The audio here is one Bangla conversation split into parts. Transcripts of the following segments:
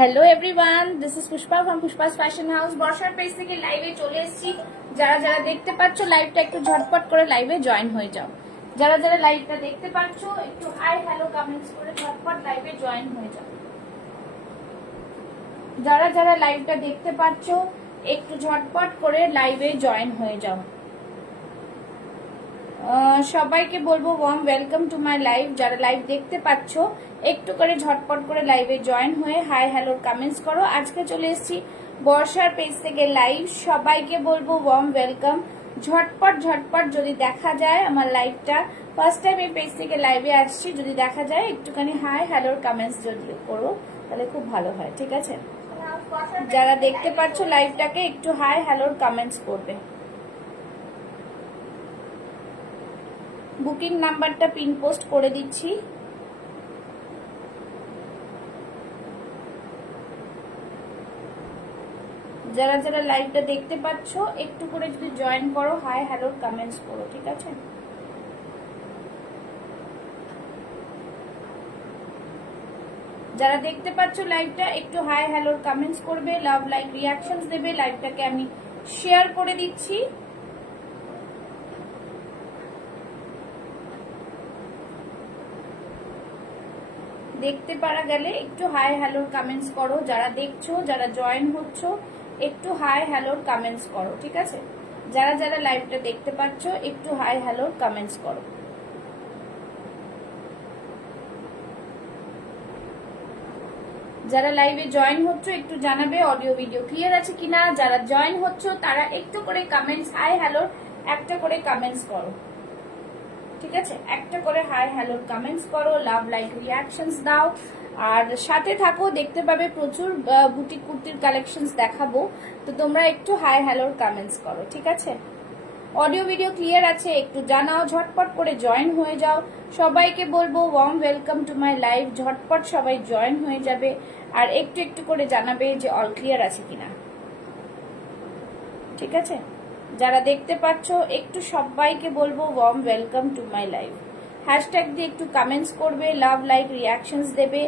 Hello everyone, this is Pushpa from Pushpa's fashion house. বর্ষার পেজ থেকে লাইভে চলে এসেছি। যারা যারা দেখতে পাচ্ছ লাইভটা একটু ঝটপট করে লাইভে জয়েন হয়ে যাও। যারা যারা লাইভটা দেখতে পাচ্ছ একটু হাই হ্যালো কমেন্টস করে ঝটপট লাইভে জয়েন হয়ে যাও। যারা যারা লাইভটা দেখতে পাচ্ছ একটু ঝটপট করে লাইভে জয়েন হয়ে যাও। সবাইকে বলবো warm welcome to my live. যারা লাইভ দেখতে পাচ্ছ একটু করে ঝটপট করে লাইভে জয়েন হয়ে হাই হ্যালো কমেন্টস করো। আজকে চলে এসেছি বর্ষার পেজ থেকে লাইভ। সবাইকে বলবো ওয়ার্ম ওয়েলকাম। ঝটপট ঝটপট যদি দেখা যায় আমার লাইভটা, ফার্স্ট টাইম এই পেজ থেকে লাইভে আসছি, যদি দেখা যায় একটুখানি হাই হ্যালোর কমেন্টস যদি করো তাহলে খুব ভালো হয়, ঠিক আছে? যারা দেখতে পাচ্ছ লাইভটাকে একটু হাই হ্যালোর কমেন্টস করবে। বুকিং নাম্বারটা পিন পোস্ট করে দিচ্ছি। যারা যারা লাইভটা দেখতে পাচ্ছ একটু করে যদি জয়েন করো, হাই হ্যালো কমেন্টস করো, ঠিক আছে? যারা দেখতে পাচ্ছ লাইভটা একটু হাই হ্যালো কমেন্টস করবে, লাভ লাইক রিয়াকশনস দেবে। লাইভটাকে আমি শেয়ার করে দিচ্ছি। দেখতে পারা গেলে একটু হাই হ্যালোর কমেন্টস করো। যারা দেখছো, যারা জয়েন হচ্ছ একটু হাই হ্যালোর কমেন্টস করো, ঠিক আছে? যারা যারা লাইভটা দেখতে পাচ্ছ একটু হাই হ্যালোর কমেন্টস করো। যারা লাইভে জয়েন হচ্ছ একটু জানাবে অডিও ভিডিও ক্লিয়ার আছে কিনা। যারা জয়েন হচ্ছ তারা একটু করে কমেন্টস হাই হ্যালোর একটা করে কমেন্টস করো, ঠিক আছে? একটা করে হাই হ্যালো কমেন্টস করো, লাভ লাইক রিয়াকশনস দাও, আর সাথে থাকো। দেখতে পাবে প্রচুর বুটিক কুর্তির কালেকশনস দেখাবো, তো তোমরা একটু হাই হ্যালোর কমেন্টস করো, ঠিক আছে? অডিও ভিডিও ক্লিয়ার আছে একটু জানাও, ঝটপট করে জয়েন হয়ে যাও। সবাইকে বলবো warm welcome to my live. ঝটপট সবাই জয়েন হয়ে যাবে আর একটু একটু করে জানাবে যে অল ক্লিয়ার আছে কিনা, ঠিক আছে? যারা দেখতে পাচ্ছ একটু সবাইকে বলবো warm welcome to my live. Hashtag দিয়ে একটু কমেন্টস করবে, লাভ লাইক রিয়াকশনস দেবে,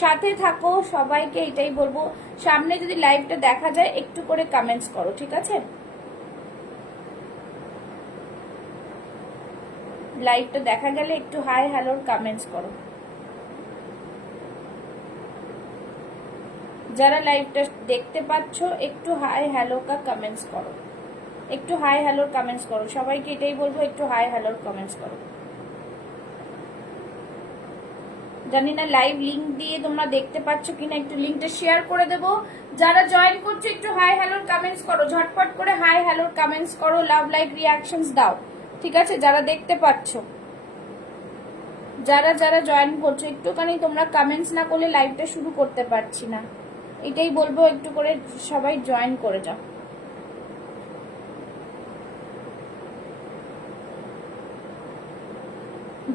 সাথে থাকো। সবাইকে এটাই বলবো, সামনে যদি লাইভটা দেখা যায় একটু করে কমেন্টস করো, ঠিক আছে? লাইভটা দেখা গেলে একটু হাই হ্যালোর কমেন্টস করো। যারা লাইভটা দেখতে পাচ্ছ একটু হাই হ্যালো কা কমেন্টস করো, একটু হাই হ্যালোর কমেন্টস করো। সবাইকে এটাই বলবো, একটু হাই হ্যালোর কমেন্টস করো। জানি না লাইভ লিংক দিয়ে তোমরা দেখতে পাচ্ছ কিনা, একটু লিংকটা শেয়ার করে দেবো। যারা জয়েন করছো একটু হাই হ্যালোর কমেন্টস করো, ঝটপট করে হাই হ্যালোর কমেন্টস করো, লাভ লাইক রিয়াকশনস দাও, ঠিক আছে? যারা দেখতে পাচ্ছ, যারা যারা জয়েন করছো একটুখানি তোমরা কমেন্টস না করলে লাইভটা শুরু করতে পারছি না, এটাই বলবো, একটু করে সবাই জয়েন করে যাও।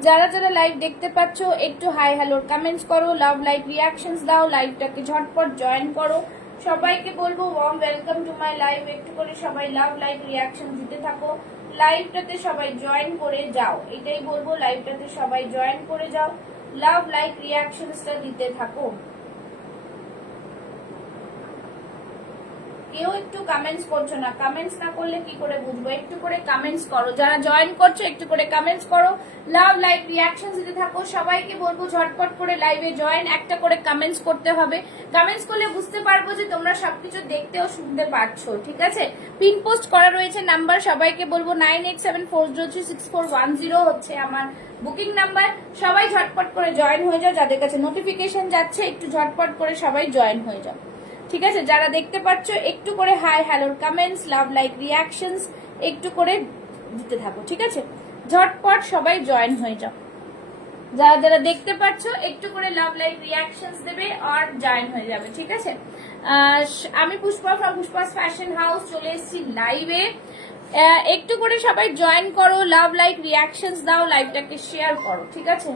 যারা যারা লাইভ দেখতে পাচ্ছ একটু হাই হ্যালোর কমেন্টস করো, লাভ লাইক রিয়াকশনস দাও, লাইভটাকে ঝটপট জয়েন করো। সবাইকে বলবো warm welcome to my live. একটু করে সবাই লাভ লাইক রিয়াকশন দিতে থাকো, লাইভটাতে সবাই জয়েন করে যাও, এটাই বলবো। লাইভটাতে সবাই জয়েন করে যাও, লাভ লাইক রিয়াকশনসটা দিতে থাকো। কেউ একটু কমেন্টস করছো না, কমেন্টস না করলে কি করে বুঝবো? একটু করে কমেন্টস করো। যারা জয়েন করছো একটু করে কমেন্টস করো, লাভ লাইক রিয়াকশন দিতে থাকো। সবাইকে বলবো ঝটপট করে লাইভে জয়েন, একটা করে কমেন্টস করতে হবে। কমেন্টস করলে বুঝতে পারবো যে তোমরা সবকিছু দেখতে ও শুনতে পারছো, ঠিক আছে? পিন পোস্ট করা রয়েছে নাম্বার, সবাইকে বলবো 9874036410 হচ্ছে আমার বুকিং নাম্বার। সবাই ঝটপট করে জয়েন হয়ে যাও। যাদের কাছে নোটিফিকেশন যাচ্ছে একটু ঝটপট করে সবাই জয়েন হয়ে যাও, ঠিক আছে? যারা দেখতে পাচ্ছ একটু করে হাই হ্যালোর কমেন্টস, লাভ লাইক রিয়াকশনস একটু করে দিতে থাকো, ঠিক আছে? ঝটপট সবাই জয়েন হয়ে যাও। যারা যারা দেখতে পাচ্ছ একটু করে লাভ লাইক রিয়াকশনস দেবে আর জয়েন হয়ে যাবে, ঠিক আছে? আমি Pushpa from Pushpa's fashion house চলে এসেছি লাইভে। একটু করে সবাই জয়েন করো, লাভ লাইক রিয়াকশনস দাও, লাইভটাকে শেয়ার করো, ঠিক আছে?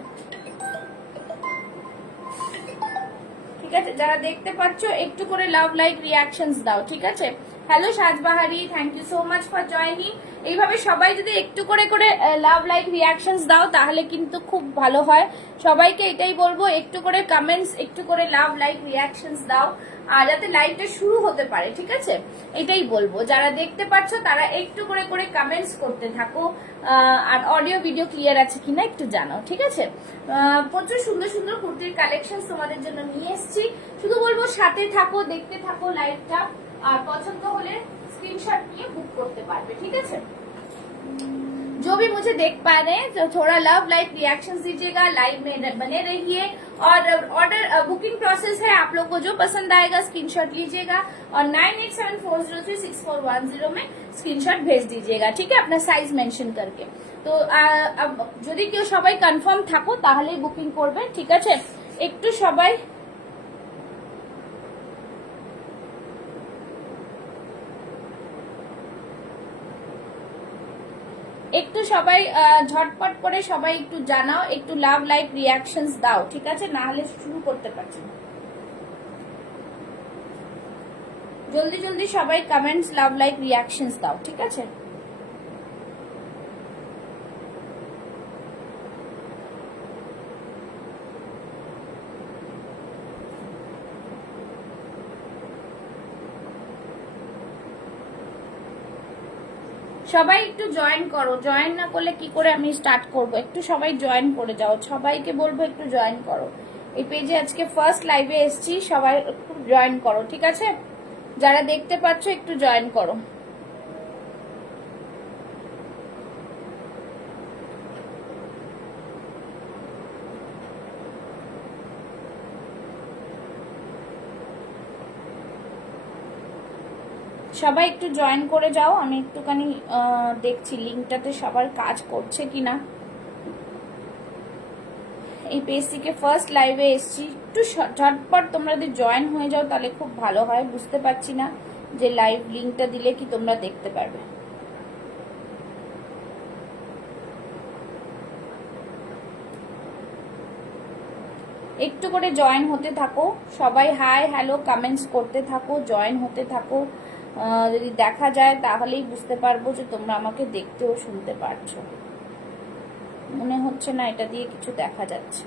ঠিক আছে, যারা দেখতে পাচ্ছ একটু করে লাভ লাইক রিয়াকশনস দাও, ঠিক আছে? হ্যালো সাজবাহারি, thank you so much for joining. এইভাবে সবাই যদি একটু করে করে লাভ লাইক রিয়াকশনস দাও তাহলে কিন্তু খুব ভালো হয়। সবাইকে এটাই বলবো, একটু করে কমেন্টস, একটু করে লাভ লাইক রিয়াকশনস দাও, আর যাতে লাইভটা শুরু হতে পারে, ঠিক আছে? এটাই বলবো। যারা দেখতে পাচ্ছ তারা একটু করে করে কমেন্টস করতে থাকো, আর অডিও ভিডিও ক্লিয়ার আছে কিনা একটু জানাও, ঠিক আছে? প্রচুর সুন্দর সুন্দর কুর্তির কালেকশন তোমাদের জন্য নিয়ে এসেছি। শুধু বলবো সাথে থাকো, দেখতে থাকো লাইভটা, আর পছন্দ হলে स्क्रीनशॉट নিয়ে বুক করতে পারবে, ঠিক আছে? जो भी मुझे देख पा रहे हैं तो थोड़ा लव लाइक रिएक्शंस दीजिएगा, लाइव में बने रहिए। और ऑर्डर बुकिंग प्रोसेस है, आप लोग को जो पसंद आएगा स्क्रीनशॉट लीजिएगा और 9874036410 में स्क्रीनशॉट भेज दीजिएगा, ठीक है, अपना साइज मेंशन करके। तो अब যদি কেউ সবাই কনফার্ম থাকো তাহলেই বুকিং করবে, ঠিক আছে? একটু সবাই ঝটপট করে সবাই একটু জানাও, একটু লাভ লাইক রিয়াকশনস দাও, ঠিক আছে? না হলে শুরু করতে পারছি না। জলদি জলদি সবাই কমেন্টস, লাভ লাইক রিয়াকশনস দাও, ঠিক আছে? সবাই একটু জয়েন করো, জয়েন না করলে কি করে আমি স্টার্ট করব? একটু সবাই জয়েন করে যাও, সবাইকে বলবো একটু জয়েন করো। এই পেজে আজকে ফার্স্ট লাইভে এসেছি, সবাই একটু জয়েন করো, ঠিক আছে? যারা দেখতে পাচ্ছ একটু জয়েন করো। সবাই একটু জয়েন করে যাও, আমি একটুখানি দেখছি লিঙ্কটাতে সবার কাজ করছে কিনা। এই পেজ থেকে ফার্স্ট লাইভে এসেছি, একটু ঝটপট তোমরা যদি জয়েন হয়ে যাও তাহলে খুব ভালো হয়। বুঝতে পারছি না যে লাইভ লিঙ্কটা দিলে কি তোমরা দেখতে পারবে। একটু করে জয়েন হতে থাকো সবাই, হাই হ্যালো কমেন্টস করতে থাকো, জয়েন হতে থাকো। যদি দেখা যায় তাহলেই বুঝতে পারবো যে তোমরা আমাকে দেখতে ও শুনতে পারছো। মনে হচ্ছে না এটা দিয়ে কিছু দেখা যাচ্ছে।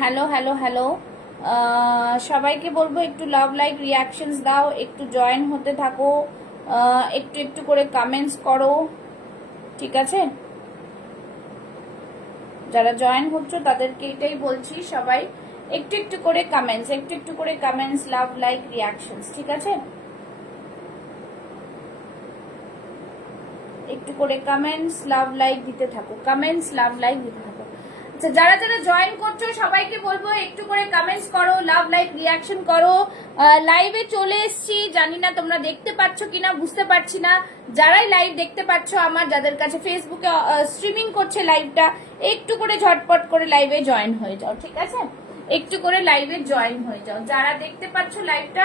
হ্যালো হ্যালো হ্যালো, সবাইকে বলবো একটু লাভ লাইক রিয়াকশনস দাও, একটু জয়েন হতে থাকো, একটু একটু করে কমেন্টস করো, ঠিক আছে? যারা জয়েন হচ্ছ তাদেরকে এটাই বলছি, সবাই একটু একটু করে কমেন্টস, একটু একটু করে কমেন্টস, লাভ লাইক রিয়াকশনস, ঠিক আছে? একটু করে কমেন্টস, লাভ লাইক দিতে থাকো, কমেন্টস, লাভ লাইক দিতে থাকো। আচ্ছা, যারা যারা জয়েন করছো সবাইকে বলবো একটু করে কমেন্টস করো, লাভ লাইক রিয়াকশন করো। লাইভে চলে এসেছি, জানি না তোমরা দেখতে পাচ্ছ কিনা, বুঝতে পারছি না। যারাই লাইভ দেখতে পাচ্ছ আমার, যাদের কাছে ফেসবুকে স্ট্রিমিং করছে লাইভটা, একটু করে ঝটপট করে লাইভে জয়েন হয়ে যাও, ঠিক আছে? একটু করে লাইভে জয়েন হয়ে যাও। যারা দেখতে পাচ্ছ লাইভটা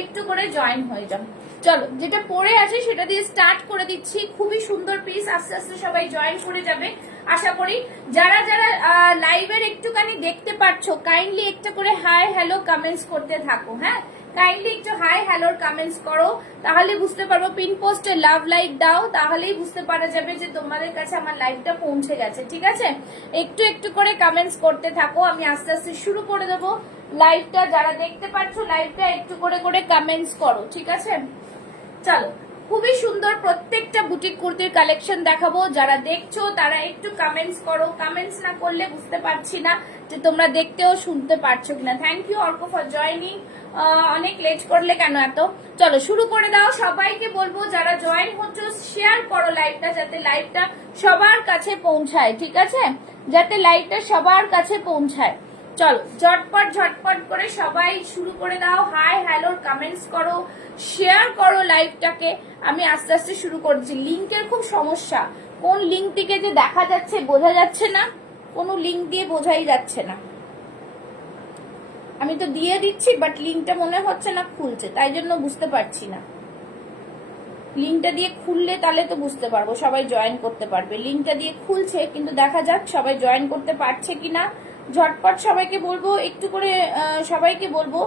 একটু করে জয়েন হয়ে যাও। চলো, যেটা পরে আছে সেটা দিয়ে স্টার্ট করে দিচ্ছি। খুবই সুন্দর পিস, আস্তে আস্তে সবাই জয়েন করে যাবে আশা করি। যারা যারা লাইভের একটুখানি দেখতে পাচ্ছ কাইন্ডলি একটু করে হাই হ্যালো কমেন্টস করতে থাকো, হ্যাঁ? কাইন্ডলি একটু হাই হ্যালোর কমেন্টস করো, তাহলে বুঝতে পারবো। পিন পোস্টে লাভ লাইক দাও, তাহলেই বুঝতে পারা যাবে যে তোমাদের কাছে আমার লাইভটা পৌঁছে গেছে, ঠিক আছে? একটু একটু করে কমেন্টস করতে থাকো, আমি আস্তে আস্তে শুরু করে দেবো লাইভটা। যারা দেখতে পাচ্ছ লাইভটা একটু করে করে কমেন্টস করো, ঠিক আছে? চলো, খুবই সুন্দর প্রত্যেকটা বুটিক কুর্তির কালেকশন দেখাবো। যারা দেখছো তারা একটু কমেন্টস করো, কমেন্টস না করলে বুঝতে পারছি না যে তোমরা দেখতেও শুনতে পারছো কিনা। Thank you Arka for joining. অনেক লেট করলে কেন এত? চলো শুরু করে দাও। সবাইকে বলবো যারা জয়েন হচ্ছে শেয়ার করো লাইভটা, যাতে লাইভটা সবার কাছে পৌঁছায়, ঠিক আছে? যাতে লাইভটা সবার কাছে পৌঁছায়। চলো ঝটপট ঝটপট করে সবাই শুরু করে দাও, হাই হ্যালো কমেন্টস করো, শেয়ার করো লাইভটাকে। আমি আস্তে আস্তে শুরু করছি। লিংকের খুব সমস্যা, কোন লিংক থেকে যে দেখা যাচ্ছে বোঝা যাচ্ছে না, কোনো লিংক দিয়ে বোঝাই যাচ্ছে না। আমি তো দিয়ে দিচ্ছি বাট লিংকটা মনে হচ্ছে না খুলছে, তাই জন্য বুঝতে পারছি না। লিঙ্কটা দিয়ে খুললে তাহলে তো বুঝতে পারবো, সবাই জয়েন করতে পারবে। লিঙ্কটা দিয়ে খুলছে, কিন্তু দেখা যাক সবাই জয়েন করতে পারছে কিনা। ঝটপট সবাইকে বলবো, একটু করে সবাইকে বলবো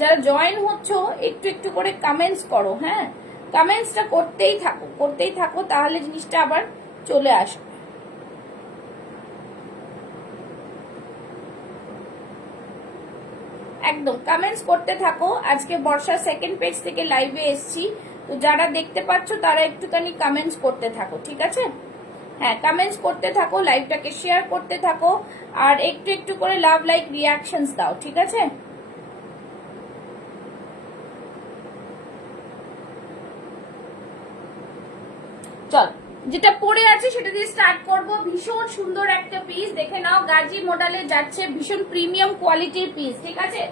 যারা জয়েন হচ্ছ একটু একটু করে কমেন্টস করো। হ্যাঁ, কমেন্টসটা করতেই থাকো, তাহলে জিনিসটা আবার চলে আসবে। একদম কমেন্টস করতে থাকো। আজকে বর্ষা সেকেন্ড পেজ থেকে লাইভে এসছি, তো যারা দেখতে পাচ্ছ তারা একটুখানি কমেন্টস করতে থাকো, ঠিক আছে? হ্যাঁ, কমেন্টস করতে থাকো, লাইভটাকে শেয়ার করতে থাকো, আর একটু একটু করে লাভ লাইক রিয়াকশনস দাও, ঠিক আছে? চল, যেটা পরে আছে সেটা দিয়ে স্টার্ট করব। ভীষণ সুন্দর একটা পিস, দেখে নাও, গাজি মডেলে যাচ্ছে, ভীষণ প্রিমিয়াম কোয়ালিটির পিস, ঠিক আছে?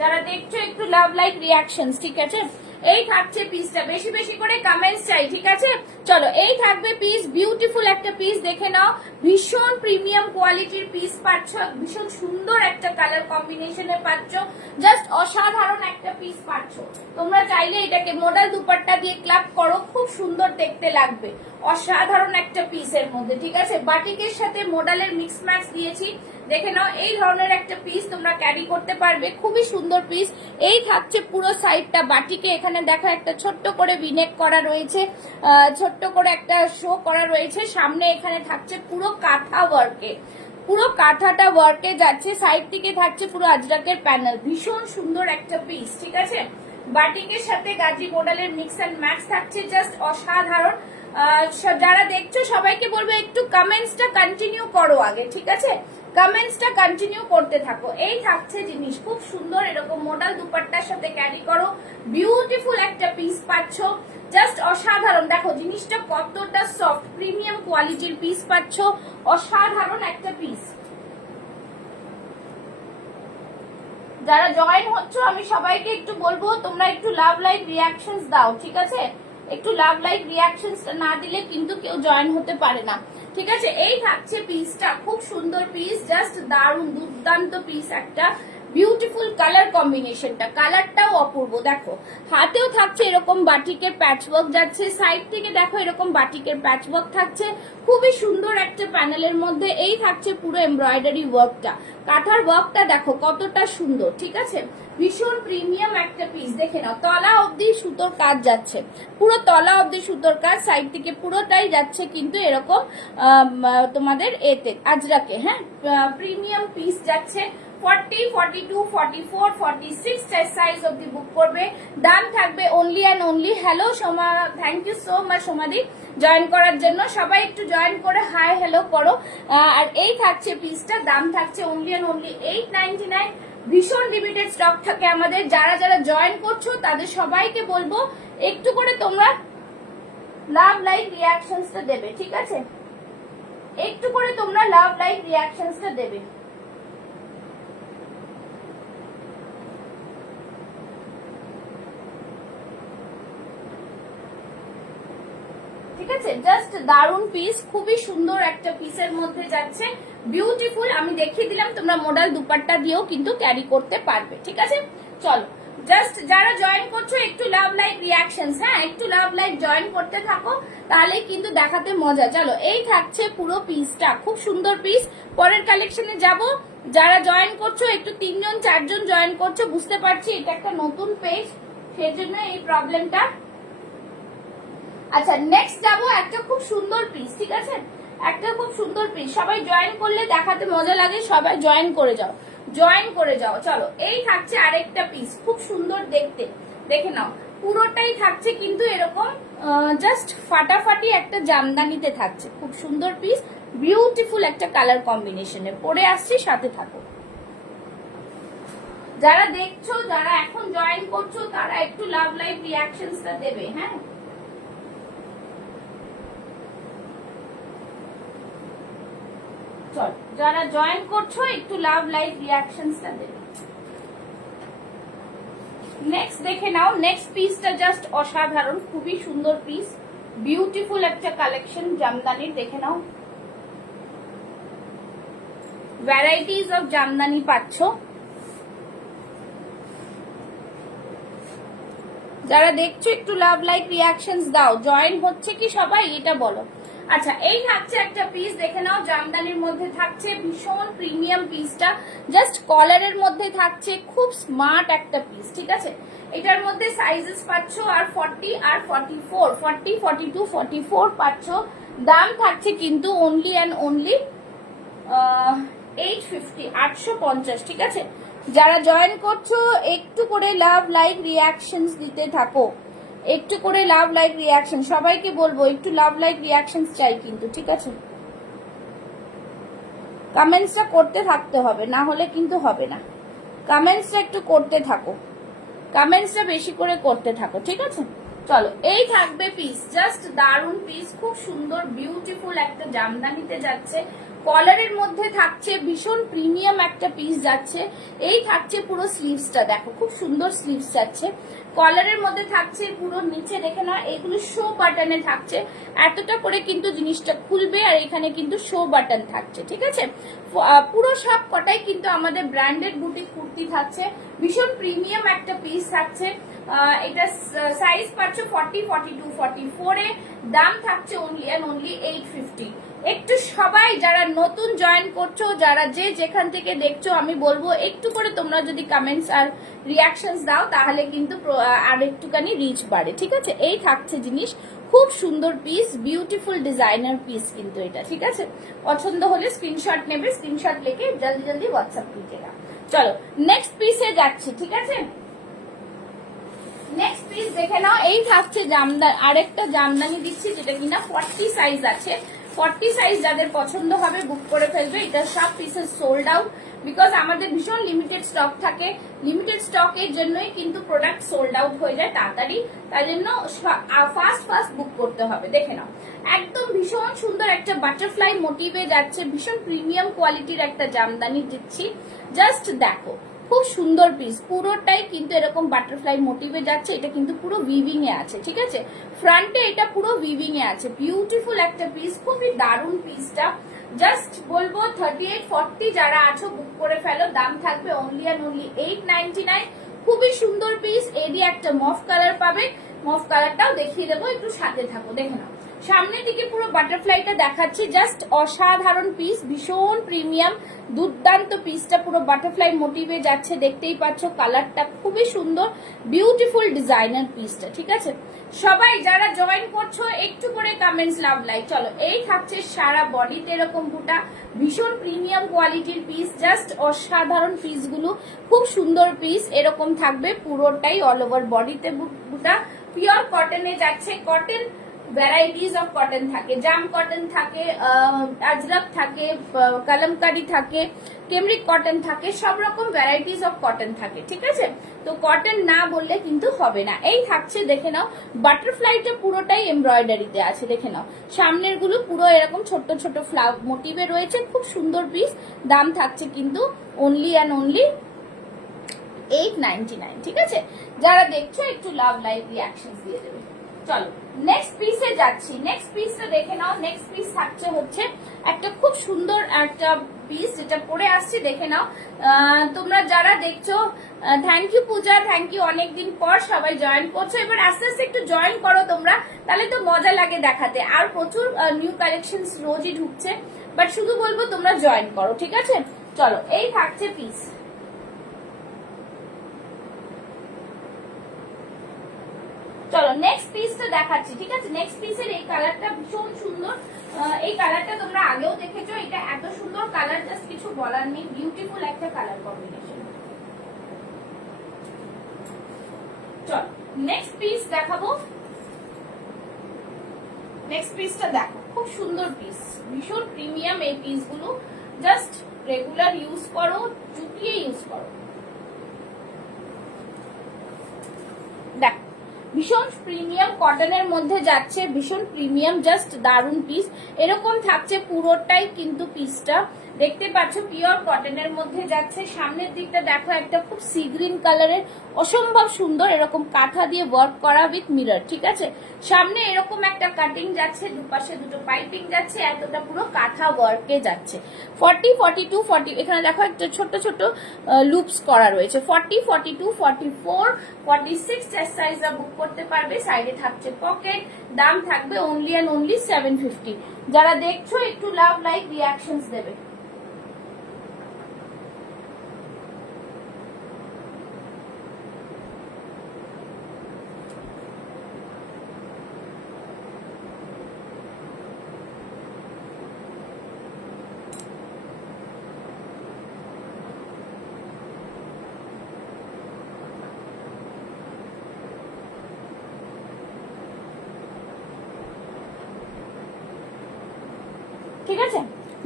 যারা দেখছো একটু লাভ লাইক রিয়াকশনস, ঠিক আছে? এই থাকছে পিসটা, বেশি বেশি করে কমেন্টস চাই, ঠিক আছে? চলো, এই থাকবে পিস, বিউটিফুল একটা পিস, দেখে নাও, ভীষণ প্রিমিয়াম কোয়ালিটির পিস পাচ্ছ, ভীষণ সুন্দর একটা কালার কম্বিনেশনে পাচ্ছ, জাস্ট অসাধারণ একটা পিস পাচ্ছ। তোমরা চাইলে এটাকে মডেল দুপাট্টা দিয়ে ক্লাব করো, খুব সুন্দর দেখতে লাগবে। অসাধারণ একটা পিসের মধ্যে, ঠিক আছে? বাটিকের সাথে মডেলের মিক্স ম্যাক্স দিয়েছি, দেখে নাও, এই ধরনের একটা পিস তোমরা ক্যারি করতে পারবে, খুবই সুন্দর পিস। এই থাকছে পুরো সাইডটা বাটিকে, এখানে দেখো একটা ছোট্ট করে ভিনেক করা রয়েছে, ছোট্ট করে একটা শো করা রয়েছে, সামনে এখানে থাকছে পুরো কাঁথা ওয়ার্কে, পুরো কাঁথাটা ওয়ার্কে যাচ্ছে, সাইড থেকে থাকছে পুরো আজরাকের প্যানেল, ভীষণ সুন্দর একটা পিস, ঠিক আছে? বাটিকের সাথে গাজি মডেলের মিক্স এন্ড ম্যাক্স থাকছে, জাস্ট অসাধারণ। যারা দেখছো সবাইকে বলবো একটু কমেন্টসটা কন্টিনিউ করো আগে, ঠিক আছে? কমেন্টসটা কন্টিনিউ করতে থাকো। এই থাকছে জিনিস, খুব সুন্দর, এরকম মডেল দুপাট্টার সাথে ক্যারি করো, বিউটিফুল একটা পিস পাচ্ছ, জাস্ট অসাধারণ। দেখো জিনিসটা কতটা সফট, প্রিমিয়াম কোয়ালিটির পিস পাচ্ছ, অসাধারণ একটা পিস। যারা জয়েন হচ্ছ আমি সবাইকে একটু বলবো তোমরা একটু লাভ লাইক রিয়াকশনস দাও, ঠিক আছে? একটু লাভ লাইক রিয়াকশনস না দিলে কিন্তু কেউ জয়েন হতে পারে না, ঠিক আছে? এই থাকছে পিসটা, খুব সুন্দর পিস, জাস্ট দারুণ দুর্দান্ত পিস একটা, বিউটিফুল কালার কম্বিনেশনটা, কালারটাও অপূর্ব। দেখো হাতেও থাকছে এরকম বাটিকের প্যাচওয়ার্ক যাচ্ছে, সাইড থেকে দেখো এরকম বাটিকের প্যাচওয়ার্ক থাকছে, খুবই সুন্দর একটা প্যানেলের মধ্যে। এই থাকছে পুরো এমব্রয়ডারি ওয়ার্কটা, কাঁথার ওয়ার্কটা দেখো কতটা সুন্দর, ঠিক আছে? ভীষণ প্রিমিয়াম একটা পিস, দেখে নাও, তলা অবধি সুতোর কাজ যাচ্ছে, পুরো তলা অবধি সুতোর কাজ, সাইড থেকে পুরোটাই যাচ্ছে কিন্তু এরকম তোমাদের এতে আজরাকে, হ্যাঁ, প্রিমিয়াম পিস যাচ্ছে। 40, 42, 44, 46 সাইজ অব্দি বুক করবে, দাম থাকবে only and only. Hello Soma, thank you so much সোমাদি জয়েন করার জন্য, সবাই একটু জয়েন করে হাই হ্যালো করো। আর এই থাকছে পিসটা, দাম থাকছে অনলি অ্যান্ড অনলি 899, ভীষণ লিমিটেড স্টক থাকে আমাদের। যারা যারা জয়েন করছো তাদের সবাইকে বলবো একটু করে তোমরা লাভ লাইক রিয়াকশনসটা দেবে, ঠিক আছে? একটু করে তোমরা লাভ লাইক রিয়াকশনসটা দেবে। ঠিক আছে, জাস্ট দারুন পিস, খুবই সুন্দর একটা পিসের মধ্যে যাচ্ছে, বিউটিফুল। আমি দেখিয়ে দিলাম, তোমরা মডেল দুপাট্টা দিয়েও কিন্তু ক্যারি করতে পারবে, ঠিক আছে? চলো, জাস্ট যারা জয়েন করছো একটু লাভ লাইক রিয়াকশনস, হ্যাঁ, একটু লাভ লাইক জয়েন করতে থাকো, তাহলে কিন্তু দেখাতে মজা। চলো, এই থাকছে পুরো পিসটা, খুব সুন্দর পিস। পরের কালেকশনে যাব। যারা জয়েন করছো একটু 3 জন 4 জন জয়েন করছো, বুঝতে পারছি এটা একটা নতুন পেজ, সেজন্য এই প্রবলেমটা। আচ্ছা, নেক্সট যাবো একটা খুব সুন্দর পিস, ঠিক আছে? একটা খুব সুন্দর পিস, সবাই জয়েন করলে দেখাতে মজা লাগে, সবাই জয়েন করে যাও, জয়েন করে যাও। চলো, এই থাকছে আরেকটা পিস, খুব সুন্দর দেখতে, দেখে নাও, পুরোটাই থাকছে কিন্তু এরকম জাস্ট ফাটাফাটি একটা জামদানিতে থাকছে, খুব সুন্দর পিস, বিউটিফুল একটা কালার কম্বিনেশনে পরে আসছি, সাথে থাকো। যারা দেখছো, যারা এখন জয়েন করছো তারা একটু লাভ লাইক রিয়াকশনসটা দেবে, হ্যাঁ? চল, যারা জয়েন করছো একটু লাভ লাইক রিয়াকশনসটা দেবে। নেক্সট দেখে নাও, নেক্সট পিসটা জাস্ট অসাধারণ, খুবই সুন্দর পিস, বিউটিফুল একটা কালেকশন জামদানির, দেখে নাও, ভ্যারাইটিজ অফ জামদানি পাচ্ছ। যারা দেখছো একটু লাভ লাইক রিয়াকশনস দাও। জয়েন হচ্ছে কি সবাই এটা বলো। আচ্ছা, এই থাকছে একটা পিস, দেখে নাও। জামদানির মধ্যে থাকছে, ভীষণ প্রিমিয়াম পিসটা, জাস্ট কলারের মধ্যে থাকছে, খুব স্মার্ট একটা পিস, ঠিক আছে। এটার মধ্যে সাইজেস পাচ্ছ আর 40 আর 44, 40, 42, 44 পাচ্ছ। দাম থাকছে কিন্তু অনলি অ্যান্ড অনলি 850, 850, ঠিক আছে। যারা জয়েন করছো একটু করে লাভ লাইক রিয়াকশনস দিতে থাকো, একটু করে লাভ লাইক রিয়াকশন। সবাইকে বলবো একটু লাভ লাইক রিয়াকশনস চাই কিন্তু, ঠিক আছে। কমেন্টসটা করতে থাকতে হবে, না হলে কিন্তু হবে না। কমেন্টসটা একটু করতে থাকো, কমেন্টসটা বেশি করে করতে থাকো, ঠিক আছে। চলো, এই থাকবে পিস, জাস্ট দারুন পিস, খুব সুন্দর বিউটিফুল একটা জামদানিতে যাচ্ছে। কলারের মধ্যে থাকছে, ভীষণ প্রিমিয়াম একটা পিস যাচ্ছে। এই থাকছে পুরো স্লিভসটা, দেখো খুব সুন্দর স্লিভস যাচ্ছে। কলারের মধ্যে থাকছে পুরো, নিচে দেখে না এগুলো শো বাটনে থাকছে, এতটা করে কিন্তু জিনিসটা খুলবে, আর এখানে কিন্তু শো বাটন থাকছে, ঠিক আছে। পুরো সব কটাই কিন্তু আমাদের ব্র্যান্ডেড বুটিক কুর্তি থাকছে, ভীষণ প্রিমিয়াম একটা পিস থাকছে। এটা সাইজ পাচ্ছ 40, 42, 44 এ। দাম থাকছে অনলি এন্ড অনলি 850। একটু সবাই যারা নতুন জয়েন করছো, যারা যে যেখান থেকে দেখছো, আমি বলবো একটু করে তোমরা যদি কমেন্টস আর রিয়াকশনস দাও তাহলে কিন্তু আর একটুখানি রিচ বাড়ে, ঠিক আছে। এই থাকছে জিনিস, খুব সুন্দর পিস, বিউটিফুল ডিজাইনার পিস কিন্তু এটা, ঠিক আছে। পছন্দ হলে স্ক্রিনশট নেবে, স্ক্রিনশট লেকে জলদি জলদি হোয়াটসঅ্যাপ कीजिएगा। চলো নেক্সট পিসে যাচ্ছি, ঠিক আছে। নেক্সট পিস দেখে নাও, এই থাকছে জামদানি, আরেকটা জামদানি দিচ্ছি যেটা কিনা 40 সাইজ আছে। 40 সাইজ যাদের পছন্দ হবে বুক করে ফেলবে। এটা সব পিসেস সোল্ড আউট, বিকজ আমাদের ভীষণ লিমিটেড স্টক থাকে। লিমিটেড স্টকের জন্যই কিন্তু প্রোডাক্ট সোল্ড আউট হয়ে যায় তাড়াতাড়ি, তাই জন্য ফাস্ট ফাস্ট বুক করতে হবে। দেখে নাও, একদম ভীষণ সুন্দর একটা বাটারফ্লাই মোটিভে যাচ্ছে, ভীষণ প্রিমিয়াম কোয়ালিটির একটা জামদানি দিচ্ছি। জাস্ট দেখো, খুব সুন্দর পিস, পুরোটাই কিন্তু এরকম বাটারফ্লাই মোটিভে যাচ্ছে। এটা কিন্তু পুরো উইভিং এ আছে, ঠিক আছে। ফ্রন্টে এটা পুরো উইভিং এ আছে, বিউটিফুল একটা পিস, খুবই দারুণ পিসটা। জাস্ট বলবো 38, 40 যারা আছো বুক করে ফেলো। দাম থাকবে অনলি অ্যান্ড অনলি 899। খুবই সুন্দর পিস। এরই একটা মফ কালার পাবে, মফ কালারটাও দেখিয়ে দেবো, একটু সাথে থাকো। দেখে নাও, সামনের দিকে পুরো বাটারফ্লাইটা দেখাচ্ছি, জাস্ট অসাধারণ পিস, ভীষণ প্রিমিয়াম দুর্দান্ত পিসটা, পুরো বাটারফ্লাই মোটিভে যাচ্ছে, দেখতেই পাচ্ছ কালারটা খুবই সুন্দর, বিউটিফুল ডিজাইনার পিসটা, ঠিক আছে। সবাই যারা জয়েন করছো একটু করে কমেন্টস লাভ লাইক। চলো, এই থাকছে সারা বডিতে এরকম বুটা, ভীষণ প্রিমিয়াম কোয়ালিটির পিস, জাস্ট অসাধারণ পিসগুলো, খুব সুন্দর পিস। এরকম থাকবে পুরোটাই অল ওভার বডিতে বুটা, পিওর কটনে যাচ্ছে। কটন ভ্যারাইটিস অফ কটন থাকে, জাম কটন থাকে, আজরক থাকে, কলমকারি থাকে, কেমরিক কটন থাকে, সব রকম ভ্যারাইটিস অফ কটন থাকে, ঠিক আছে। তো কটন না বললে কিন্তু হবে না। এই থাকছে, দেখে নাও, বাটারফ্লাইটা পুরোটাই এমব্রয়ডারিতে আছে, দেখে নাও। সামনের গুলো পুরো এরকম ছোট ছোট ফ্লাওয়ার মোটিভে রয়েছে, খুব সুন্দর পিস। দাম থাকছে কিন্তু অনলি অ্যান্ড অনলি 899, ঠিক আছে। যারা দেখছো একটু লাভ লাইক রিয়াকশন দিয়ে দেবে। চলো নেক্সট পিসে যাচ্ছি। নেক্সট পিসটা দেখে নাও। নেক্সট পিস থাকছে হচ্ছে একটা খুব সুন্দর একটা পিস, যেটা পরে আসছে, দেখে নাও। তোমরা যারা দেখছো, thank you Puja, thank you, অনেকদিন পর সবাই জয়েন করছো। এবার আস্তে আস্তে একটু জয়েন করো তোমরা, তাহলে তো মজা লাগে দেখাতে। আর প্রচুর নিউ কালেকশন রোজই ঢুকছে, বাট শুধু বলবো তোমরা জয়েন করো, ঠিক আছে। চলো, এই থাকছে পিস। চলো নেক্সট পিসটা দেখাচ্ছি, ঠিক আছে। নেক্সট পিসের এই কালারটা ভীষণ সুন্দর। এই কালারটা তোমরা আগেও দেখেছো, এটা এত সুন্দর কালার, জাস্ট কিছু বলার নেই, বিউটিফুল একটা কালার কম্বিনেশন। চলো নেক্সট পিস দেখাবো। নেক্সট পিসটা দেখো, খুব সুন্দর পিস, ভীষণ প্রিমিয়াম এই পিসগুলো, জাস্ট রেগুলার ইউজ করো, চুটিয়ে ইউজ করো। দেখো, ভীষণ প্রিমিয়াম কটনের মধ্যে যাচ্ছে, ভীষণ প্রিমিয়াম, জাস্ট দারুন পিস। এরকম থাকছে পুরোটাই কিন্তু পিসটা, দেখতে পাচ্ছ পিওর কটনের মধ্যে যাচ্ছে। সামনের দিকটা দেখো একটা খুব সি গ্রিন কালারের অসম্ভব সুন্দর এরকম কাঁথা দিয়ে ওয়ার্ক করা উইথ মিরর, ঠিক আছে। সামনে এরকম একটা কাটিং যাচ্ছে, দুপাশে দুটো পাইপিং যাচ্ছে, এতটা পুরো কাঁথা ওয়ার্কে যাচ্ছে। 40, 42, 40 এখানে দেখো একটা ছোট ছোট লুপস করা রয়েছে। 40, 42, 44, 46 চেস্ট সাইজরা বুক করতে পারবে। সাইডে থাকছে পকেট, দাম থাকবে অনলি অ্যান্ড অনলি 750। যারা দেখছো একটু লাভ লাইক রিয়াকশনস দেবে। ঠিক আছে,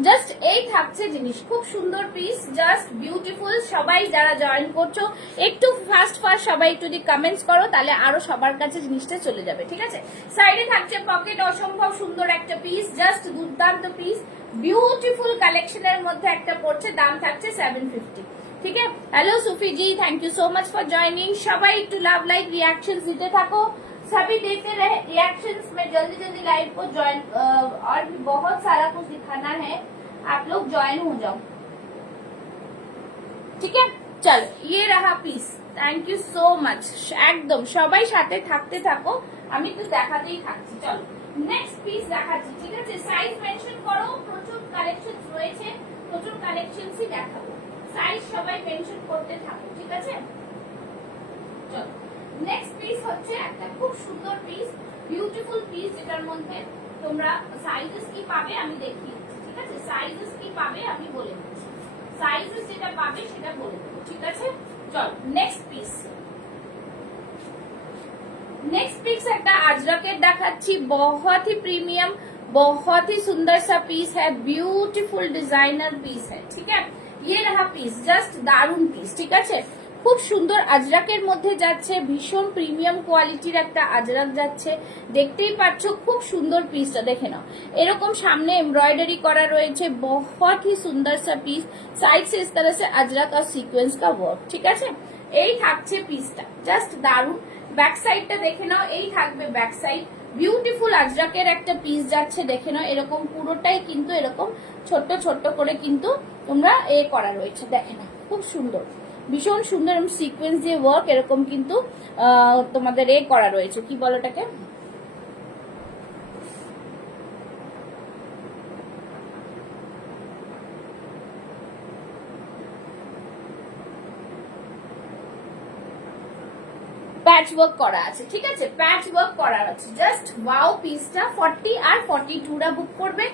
জাস্ট এই থাকছে জিনিস, খুব সুন্দর পিস, জাস্ট বিউটিফুল। সবাই যারা জয়েন করছো একটু ফাস্ট সবাই একটু যদি কমেন্টস করো তাহলে আরো সবার কাছে জিনিসটা চলে যাবে, ঠিক আছে। সাইডে থাকছে পকেট, অসম্ভব সুন্দর একটা পিস, জাস্ট দুর্দান্ত পিস, বিউটিফুল কালেকশনের মধ্যে একটা পড়ছে, দাম থাকছে 750। ঠিক আছে। Hello Sufi ji, thank you so much for joining. সবাই একটু লাভ লাইক রিएक्शंस দিতে থাকো, सभी देते रहे रिएक्शंस में। जल्दी जल्दी लाइव को ज्वाइन, और भी बहुत सारा कुछ दिखाना है, आप लोग ज्वाइन हो जाओ, ठीक है। चलो ये रहा piece, thank you so much. একদম সবাই সাথে থাকতে থাকো, আমি তো দেখাতেই থাকছি। চলো নেক্সট পিস দেখাচ্ছি, ঠিক আছে। সাইজ মেনশন করো, প্রচুর কালেকশন রয়েছে, প্রচুর কালেকশনসই দেখাবো। সাইজ সবাই মেনশন করতে থাকো, ঠিক আছে। চলো নেক্সট পিস হচ্ছে একটা খুব সুন্দর পিস, বিউটিফুল পিস, যেটার মধ্যে তোমরা সাইজেস কি পাবে আমি দেখিয়ে দিচ্ছি, ঠিক আছে। সাইজেস কি পাবে আমি বলে দিচ্ছি, সাইজেস যেটা পাবে সেটা বলে দেবো, ঠিক আছে। চল নেক্সট পিস। नेक्स्ट पिक्स एक अजरकेट दिखाচ্ছি, बहुत ही प्रीमियम, बहुत ही सुंदर सा पीस है, ब्यूटीफुल डिजाइनर पीस है, ठीक है। ये रहा पीस, जस्ट दारुण पीस, ठीक है। খুব সুন্দর আজরাকের মধ্যে যাচ্ছে, ভীষণ প্রিমিয়াম কোয়ালিটির একটা আজরাক যাচ্ছে, দেখতেই পাচ্ছ। খুব সুন্দর পিসটা দেখে নাও, এরকম সামনে এমব্রয়ডারি করা রয়েছে, बहुत ही सुंदर सा पीस, साइड से इस तरह से अजरक और सीक्वेंस का वर्क, ঠিক আছে। এই থাকছে পিসটা, জাস্ট দারুণ। ব্যাক সাইডটা দেখে নাও, এই থাকবে ব্যাক সাইড, বিউটিফুল আজরাকের একটা পিস যাচ্ছে, দেখে নাও। এরকম পুরোটাই কিন্তু এরকম ছোট্ট ছোট্ট করে কিন্তু তোমরা এ করা রয়েছে, দেখে নাও, খুব সুন্দর, ভীষণ সুন্দর সিকোয়েন্স দিয়ে ওয়ার্ক, এরকম কিন্তু তোমাদের এ করা রয়েছে, কি বলো এটাকে, প্যাচ ওয়ার্ক করা আছে, ঠিক আছে। প্যাচ ওয়ার্ক করা আছে, জাস্ট ওয়াও পিসটা। 40 আর 42 রা বুক করবে,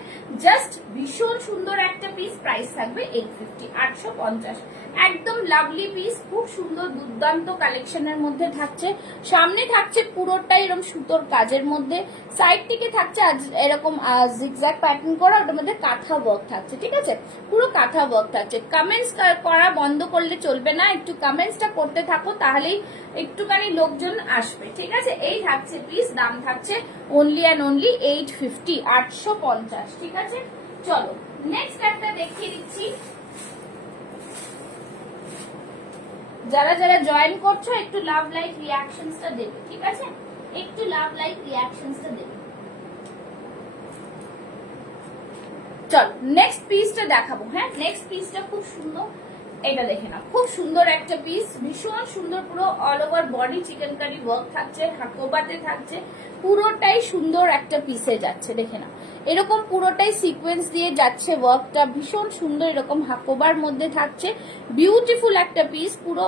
জাস্ট ভীষণ সুন্দর একটা পিস, প্রাইস থাকবে 850, 850। একদম লাভলি পিস, খুব সুন্দর দুর্দান্ত কালেকশনের মধ্যে থাকছে। সামনে থাকছে পুরোটাই এরকম সুতোর কাজের মধ্যে, সাইড থেকে থাকছে এরকম জিগজ্যাগ প্যাটার্ন করা, ওটার মধ্যে কাঁথা ওয়ার্ক থাকছে, ঠিক আছে। পুরো কাঁথা ওয়ার্ক থাকছে। কমেন্টস করা বন্ধ করলে চলবে না, একটু কমেন্টসটা করতে থাকো, তাহলেই একটুখানি লোকজন আসবে, ঠিক আছে। এই থাকছে পিস, দাম থাকছে অনলি অ্যান্ড অনলি 850, 850, ঠিক আছে। চলো নেক্সট একটা দেখিয়ে দিচ্ছি। যারা যারা জয়েন করছো একটু লাভ লাইক রিঅ্যাকশনসটা দেবে, ঠিক আছে। একটু লাভ লাইক রিঅ্যাকশনসটা দেবে। চলো নেক্সট পিসটা দেখাবো। হ্যাঁ, নেক্সট পিসটা খুব সুন্দর, এটা দেখে না, খুব সুন্দর একটা পিস, ভীষণ সুন্দর, পুরো অল ওভার বডি চিকেনকারি ওয়ার্ক থাকছে, হাকোবাতে থাকছে, পুরোটাই সুন্দর একটা পিসে যাচ্ছে, দেখে না। এরকম পুরোটাই সিকোয়েন্স দিয়ে যাচ্ছে ওয়ার্কটা, ভীষণ সুন্দর, এরকম হাকোবার মধ্যে থাকছে, বিউটিফুল একটা পিস, পুরো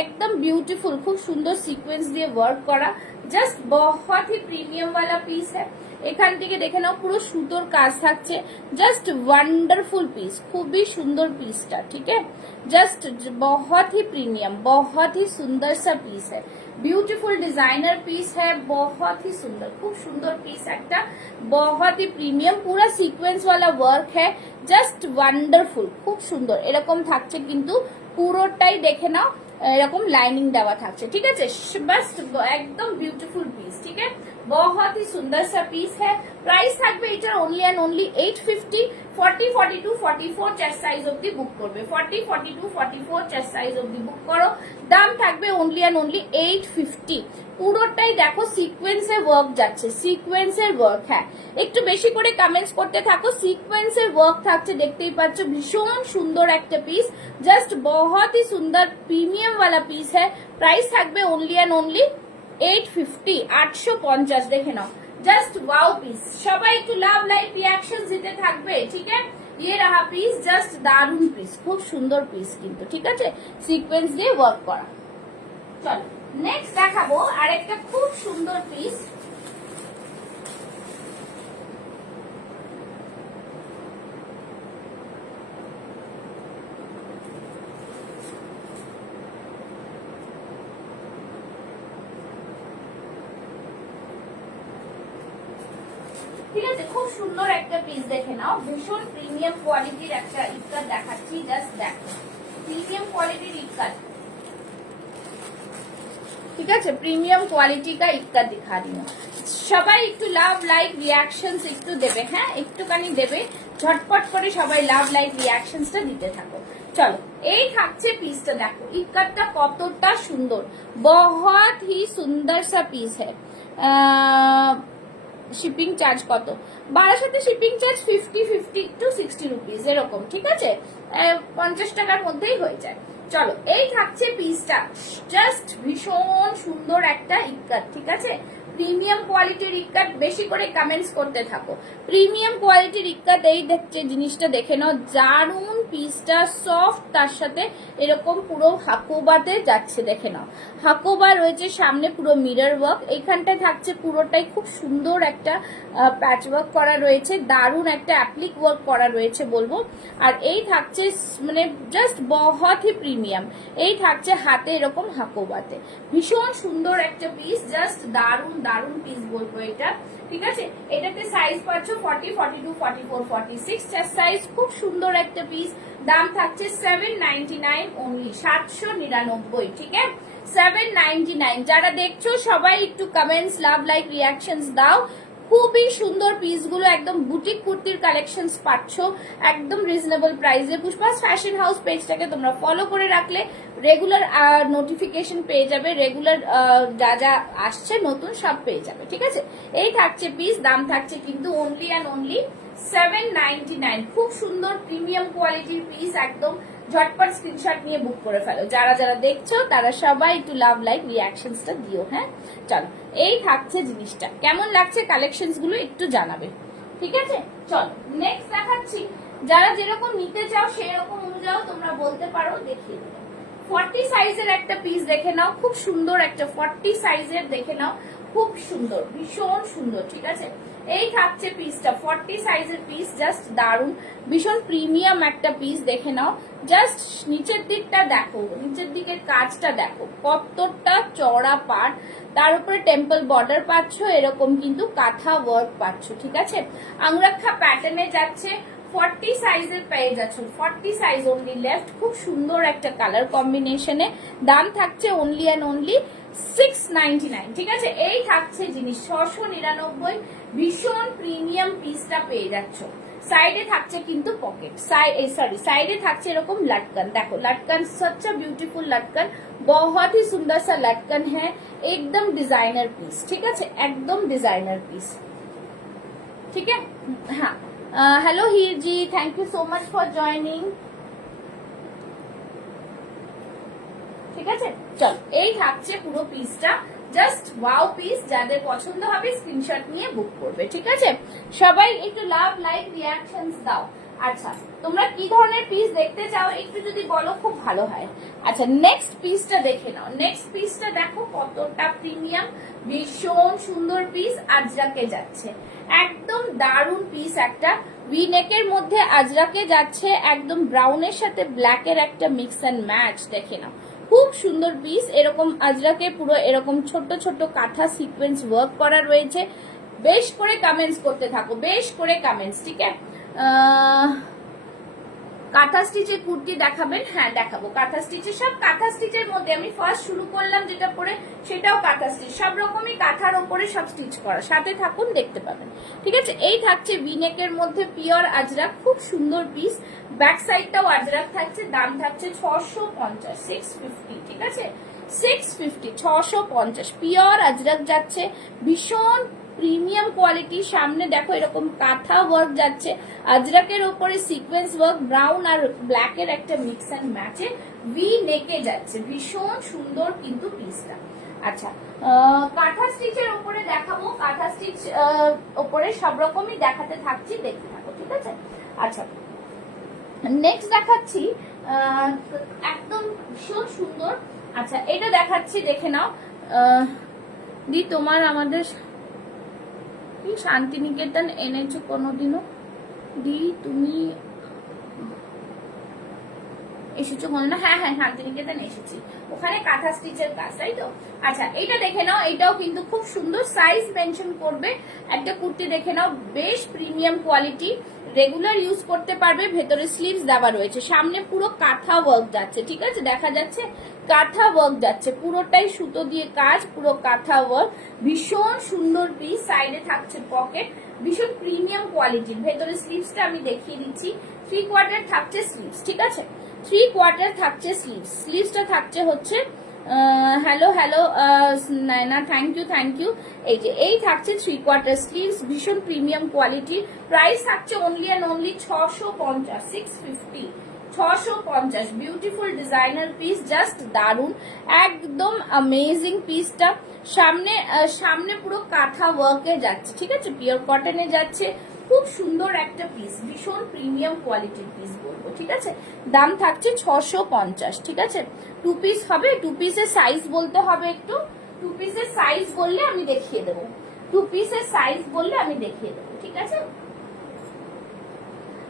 একদম বিউটিফুল, খুব সুন্দর সিকোয়েন্স দিয়ে ওয়ার্ক করা, জাস্ট बहुत ही প্রিমিয়াম वाला পিস है। এখান থেকে দেখে নাও, পুরো সুতোর কাজ থাকছে, জাস্ট ওয়ান্ডারফুল পিস, খুবই সুন্দর পিসটা, ঠিক है। जस्ट बहुत ही प्रीमियम, बहुत ही सुंदर सा पीस है, ब्यूटीफुल डिजाइनर पीस है, बहुत ही सुंदर, खूब सुंदर पीस একটা, बहुत ही प्रीमियम, पूरा सीक्वेंस वाला वर्क है, जस्ट वंडरफुल, খুব সুন্দর। এরকম থাকছে কিন্তু পুরোটাই, দেখে নাও, এরকম লাইনিং দেওয়া থাকছে, ঠিক আছে। বাস একদম বিউটিফুল পিস, ঠিক আছে। बहुत ही सुंदर सा पीस है। प्राइस থাকবে এটার only and only 850। 40, 42, 44 chest size অবধি বুক করবে। 40, 42, 44 চেস্ট সাইজ অবধি বুক করো। দাম থাকবে only and only 850। পুরোটাই দেখো সিকোয়েন্সের ওয়ার্ক যাচ্ছে, সিকোয়েন্সের ওয়ার্ক। হ্যাঁ, একটু বেশি করে কমেন্টস করতে থাকো। সিকোয়েন্সের ওয়ার্ক থাকছে, দেখতেই পাচ্ছ, ভীষণ সুন্দর একটা পিস, জাস্ট बहुत ही सुंदर प्रीमियम वाला पीस है। प्राइस থাকবে only and only 850, 850। দেখে নাও, জাস্ট ওয়াও পিস। সবাই একটু লাভ লাইক রিয়াকশন দিতে থাকবে, ঠিক আছে? ये रहा পিস, জাস্ট দারুন পিস, খুব সুন্দর পিস কিন্তু, ঠিক আছে, সিকোয়েন্স দিয়ে ওয়ার্ক করা। চলো নেক্সট দেখাবো আরেকটা খুব সুন্দর পিস। ঠিক আছে, খুব সুন্দর একটা পিস দেখে নাও, ভীষণ প্রিমিয়াম কোয়ালিটির একটা ইটকাট দেখাচ্ছি, জাস্ট দেখো, প্রিমিয়াম কোয়ালিটির ইটকাট, ঠিক আছে, প্রিমিয়াম কোয়ালিটি का ইটকাট दिखा रही हूँ। সবাই একটু লাভ লাইক রিয়াকশনস একটু দেবে, হ্যাঁ একটুখানি দেবে, ঝটপট করে সবাই লাভ লাইক রিয়াকশনসটা দিতে থাকো। চলো এই থাকছে পিসটা, দেখো ইটকাটটা কতটা সুন্দর, बहुत ही सुंदर सा पीस है। শিপিং চার্জ কত? বারাসাতে শিপিং চার্জ 50 টু 60 রুপিস এরকম, ঠিক আছে, 50 টাকার মধ্যেই হয়ে যায়। চলো এই থাকছে পিসটা, জাস্ট ভীষণ সুন্দর একটা ইটকাট, ঠিক আছে, প্রিমিয়াম কোয়ালিটির ইটকাট। বেশি করে কমেন্টস করতে থাকো, প্রিমিয়াম কোয়ালিটির ইটকাট। এই দেখছে জিনিসটা দেখে নাও, দারুন পিসটা, সফট, তার সাথে এরকম পুরো হাকোবাতে যাচ্ছে, দেখে নাও, হাকোবা রয়েছে সামনে, পুরো মিরর ওয়ার্ক, এইখানটা থাকছে পুরোটাই খুব সুন্দর একটা প্যাচ ওয়ার্ক করা রয়েছে, দারুন একটা অ্যাপ্লিক ওয়ার্ক করা রয়েছে বলবো। আর এই থাকছে মানে জাস্ট बहुत ही প্রিমিয়াম, এই থাকছে হাতে এরকম হাকোবাতে, ভীষণ সুন্দর একটা পিস, জাস্ট দারুন দারুন পিস বলবো এটা, ঠিক আছে। এটাতে সাইজ পাচ্ছ 40, 42, 44, 46 চেস্ট সাইজ, খুব সুন্দর একটা পিস। দাম থাকছে 799 অনলি, 799, ঠিক আছে, 799। যারা দেখছো সবাই একটু কমেন্টস, লাভ লাইক রিয়াকশনস দাও। খুবই সুন্দর পিসগুলো, একদম বুটিক কুর্তির কালেকশনস পাচ্ছ একদম রিজনেবল প্রাইসে। পুষ্পাস ফ্যাশন হাউস পেজটাকে তোমরা ফলো করে রাখলে রেগুলার নোটিফিকেশন পেয়ে যাবে, রেগুলার যা যা আসছে নতুন সব পেয়ে যাবে, ঠিক আছে। এই থাকছে পিস, দাম থাকছে কিন্তু অনলি অ্যান্ড অনলি 799। খুব সুন্দর প্রিমিয়াম কোয়ালিটির পিস, একদম ঝটপট স্ক্রিনশট নিয়ে বুক করে ফেলো। যারা যারা দেখছো তারা সবাই একটু লাভ লাইক রিয়াকশনসটা দিও, হ্যাঁ। চলো এই থাকছে জিনিসটা, কেমন লাগছে কালেকশনস গুলো একটু জানাবে, ঠিক আছে। চলো নেক্সট দেখাচ্ছি, যারা যেরকম নিতে চাও সেরকম অনুযায়ী তোমরা বলতে পারো, দেখিয়ে দেবো। 40 সাইজের একটা পিস দেখে নাও, খুব সুন্দর একটা 40 সাইজের দেখে নাও, খুব সুন্দর, ভীষণ সুন্দর, ঠিক আছে। এই থাকছে পিসটা, 40 সাইজের পিস, জাস্ট দারুন, ভীষণ প্রিমিয়াম একটা পিস দেখে নাও। জাস্ট নিচের দিকটা দেখো, নিচের দিকের কাজটা দেখো, কতটা চড়া পাট, তার উপরে টেম্পল বর্ডার পাচ্ছ, এরকম কিন্তু কাঁথা ওয়ার্ক পাচ্ছ, ঠিক আছে। আংরাক্ষা প্যাটার্নে যাচ্ছে, 40 সাইজের পেয়ে যাচ্ছ, 40 সাইজ অনলি লেফট, খুব সুন্দর একটা কালার কম্বিনেশনে। দাম থাকছে অনলি অ্যান্ড অনলি 699, ঠিক আছে। এই থাকছে জিনিস 699, ভীষণ প্রিমিয়াম পিসটা পেয়ে যাচ্ছ। সাইডে থাকছে কিন্তু পকেট, সাইডে থাকছে এরকম लटकन, देखो लटकन सच अ ब्यूटीफुल लटकन, बहुत ही सुंदर सा लटकन है, एकदम डिजाइनर पीस, ठीक है, एकदम डिजाइनर पीस, ठीक है। हाँ hello Heer ji, thank you so much for joining, ঠিক আছে। চল এই থাকছে পুরো পিসটা, জাস্ট ওয়াও পিস, যাদের পছন্দ হবে স্ক্রিনশট নিয়ে বুক করবে, ঠিক আছে। সবাই একটু লাভ লাইক রিয়াকশনস দাও। আচ্ছা তোমরা কি ধরনের পিস দেখতে চাও একটু যদি বলো খুব ভালো হয়। আচ্ছা নেক্সট পিসটা দেখে নাও, নেক্সট পিসটা দেখো কতটা প্রিমিয়াম, ভীষণ সুন্দর পিস, আজরাকে যাচ্ছে, একদম দারুন পিস, একটা ভি নেকের মধ্যে আজরাকে যাচ্ছে, একদম ব্রাউনের সাথে ব্ল্যাকের একটা মিক্স এন্ড ম্যাচ, দেখে নাও খুব সুন্দর পিস। এরকম আজরাকে পুরো এরকম ছোট ছোট কাঁথা সিকোয়েন্স ওয়ার্ক করা রয়েছে। বেশ করে কমেন্টস করতে থাকো, বেশ করে কমেন্টস, ঠিক আছে। কাঁথা স্টিচের কুর্তি দেখাবেন? হ্যাঁ দেখাবো, কাঁথা স্টিচের সব। কাঁথা স্টিচের মধ্যে আমি ফার্স্ট শুরু করলাম যেটা পরে, সেটাও কাঁথা স্টিচ। সব রকমই কাঁথার ওপরে সব স্টিচ করা, সাথে থাকুন দেখতে পাবেন। ঠিক আছে, এই থাকছে ভিনেকের মধ্যে পিওর আজরাক, খুব সুন্দর পিস। ব্যাক সাইডটাও আজরাক থাকছে, দাম থাকছে 650, 650। ঠিক আছে, 650, 650 পিওর আজরাক যাচ্ছে, ভীষণ প্রিমিয়াম কোয়ালিটি। সামনে দেখো এরকম কাঁথা ওয়ার্ক যাচ্ছে, আজরাকের ওপরে সিকোয়েন্স ওয়ার্ক, ব্রাউন আর ব্ল্যাকের একটা মিক্স অ্যান্ড ম্যাচে ভি নেকে যাচ্ছে, ভীষণ সুন্দর কিন্তু পিসটা। আচ্ছা, কাঁথা স্টিচের ওপরে দেখাবো, কাঁথা স্টিচ ওপরে সব রকমই দেখাতে থাকছি, দেখতে থাকো। ঠিক আছে, আচ্ছা নেক্সট দেখাচ্ছি একদম ভীষণ সুন্দর। আচ্ছা এটা দেখাচ্ছি, দেখে নাও। দি তোমার আমাদের কি শান্তিনিকেতন এনেছো কোনোদিনও? দি তুমি এসেছো কোনদিন? হ্যাঁ হ্যাঁ, শান্তিনিকেতন এসেছি, ওখানে কাঁথা স্টিচের কাজ, তাই তো। আচ্ছা এইটা দেখে নাও, এটাও কিন্তু খুব সুন্দর, সাইজ মেনশন করবে। একটা কুর্তি দেখে নাও, বেশ প্রিমিয়াম কোয়ালিটি, রেগুলার ইউজ করতে পারবে। ভেতরে স্লিভস দেওয়া রয়েছে, সামনে পুরো কাঁথা ওয়ার্ক যাচ্ছে। ঠিক আছে, দেখা যাচ্ছে কাঁথা ওয়ার্ক যাচ্ছে, পুরোটাই সুতো দিয়ে কাজ, পুরো কাঁথা ওয়ার্ক, ভীষণ সুন্দর পিস। সাইডে থাকছে পকেট, ভীষণ প্রিমিয়াম কোয়ালিটির। ভেতরে স্লিভসটা আমি দেখিয়ে দিচ্ছি, 3/4 থাকছে স্লিভস। ঠিক আছে, 3/4 থাকছে স্লিভস। স্লিভসটা থাকছে হচ্ছে হ্যালো হ্যালো না, থ্যাংক ইউ। এই যে এই থাকছে 3/4 স্লিভস, ভীষণ প্রিমিয়াম কোয়ালিটি। প্রাইস থাকছে only and only 650, 650, 650। Beautiful designer piece, just দারুন, একদম অ্যামেজিং পিসটা। সামনে পুরো কাঁথা ওয়ার্কে যাচ্ছে। ঠিক আছে, পিওর কটনে যাচ্ছে, খুব সুন্দর একটা পিস, ভীষণ প্রিমিয়াম কোয়ালিটির পিস বলবো। ঠিক আছে, দাম থাকছে 650। ঠিক আছে, 2 পিস হবে, 2 পিসের সাইজ বলতে হবে একটু। 2 পিসের সাইজ বললে আমি দেখিয়ে দেবো, 2 পিসের সাইজ বললে আমি দেখিয়ে দেবো। ঠিক আছে,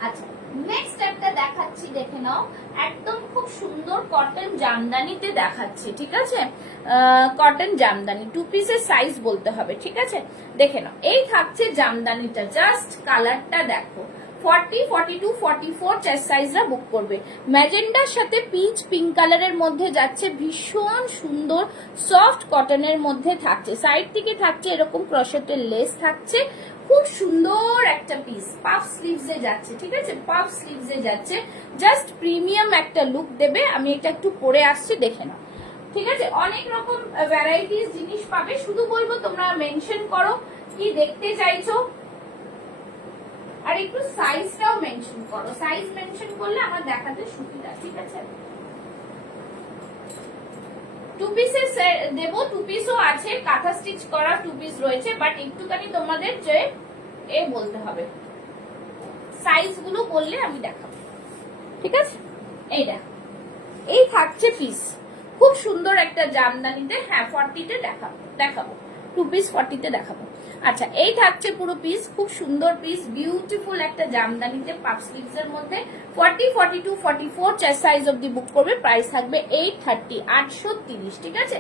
আচ্ছা নেক্সট একটা দেখাচ্ছি, দেখে নাও, একদম খুব সুন্দর কটন জামদানিতে দেখাচ্ছি। ঠিক আছে, কটন জামদানি, 2 পিসের সাইজ বলতে হবে। ঠিক আছে, দেখে নাও, এই থাকছে জামদানিটা, জাস্ট কালারটা দেখো। 40, 42, 44 চেস্ট সাইজরা বুক করবে। ম্যাজেন্ডার সাথে পিচ পিঙ্ক কালারের মধ্যে যাচ্ছে, ভীষণ সুন্দর সফট কটনের মধ্যে থাকছে। সাইড থেকে থাকছে এরকম ক্রশেটের লেস থাকছে, খুব সুন্দর একটা পিস। পাফ স্লিভসে যাচ্ছে। ঠিক আছে, পাফ স্লিভসে যাচ্ছে, জাস্ট প্রিমিয়াম একটা লুক দেবে। আমি এটা একটু পরে আসছি, দেখে নাও। ঠিক আছে, অনেক রকম ভ্যারাইটিস জিনিস পাবে, শুধু বলবো তোমরা মেনশন করো কি দেখতে চাইছো, আর একটু সাইজটাও মেনশন করো। সাইজ মেনশন করলে আমার দেখাতে সুবিধা। ঠিক আছে, 2 পিসের দেবো, 2 পিসও আছে, কাঁথা স্টিচ করা 2 পিস রয়েছে, বাট একটুখানি তোমাদের যে বলতে হবে, সাইজ গুলো বললে আমি দেখাবো। ঠিক আছে, এই দেখো, এই থাকছে পিস, খুব সুন্দর একটা জামদানিতে। হ্যাঁ 40-তে দেখাবো 2 পিস 40-তে দেখাবো। আচ্ছা এই থাকছে পুরো পিস, খুব সুন্দর পিস, বিউটিফুল একটা জামদানিতে পাফ স্লিভস এর মধ্যে। 40, 42, 44 চেস্ট সাইজ অবধি বুক করবে। প্রাইস থাকবে 830, 830। ঠিক আছে,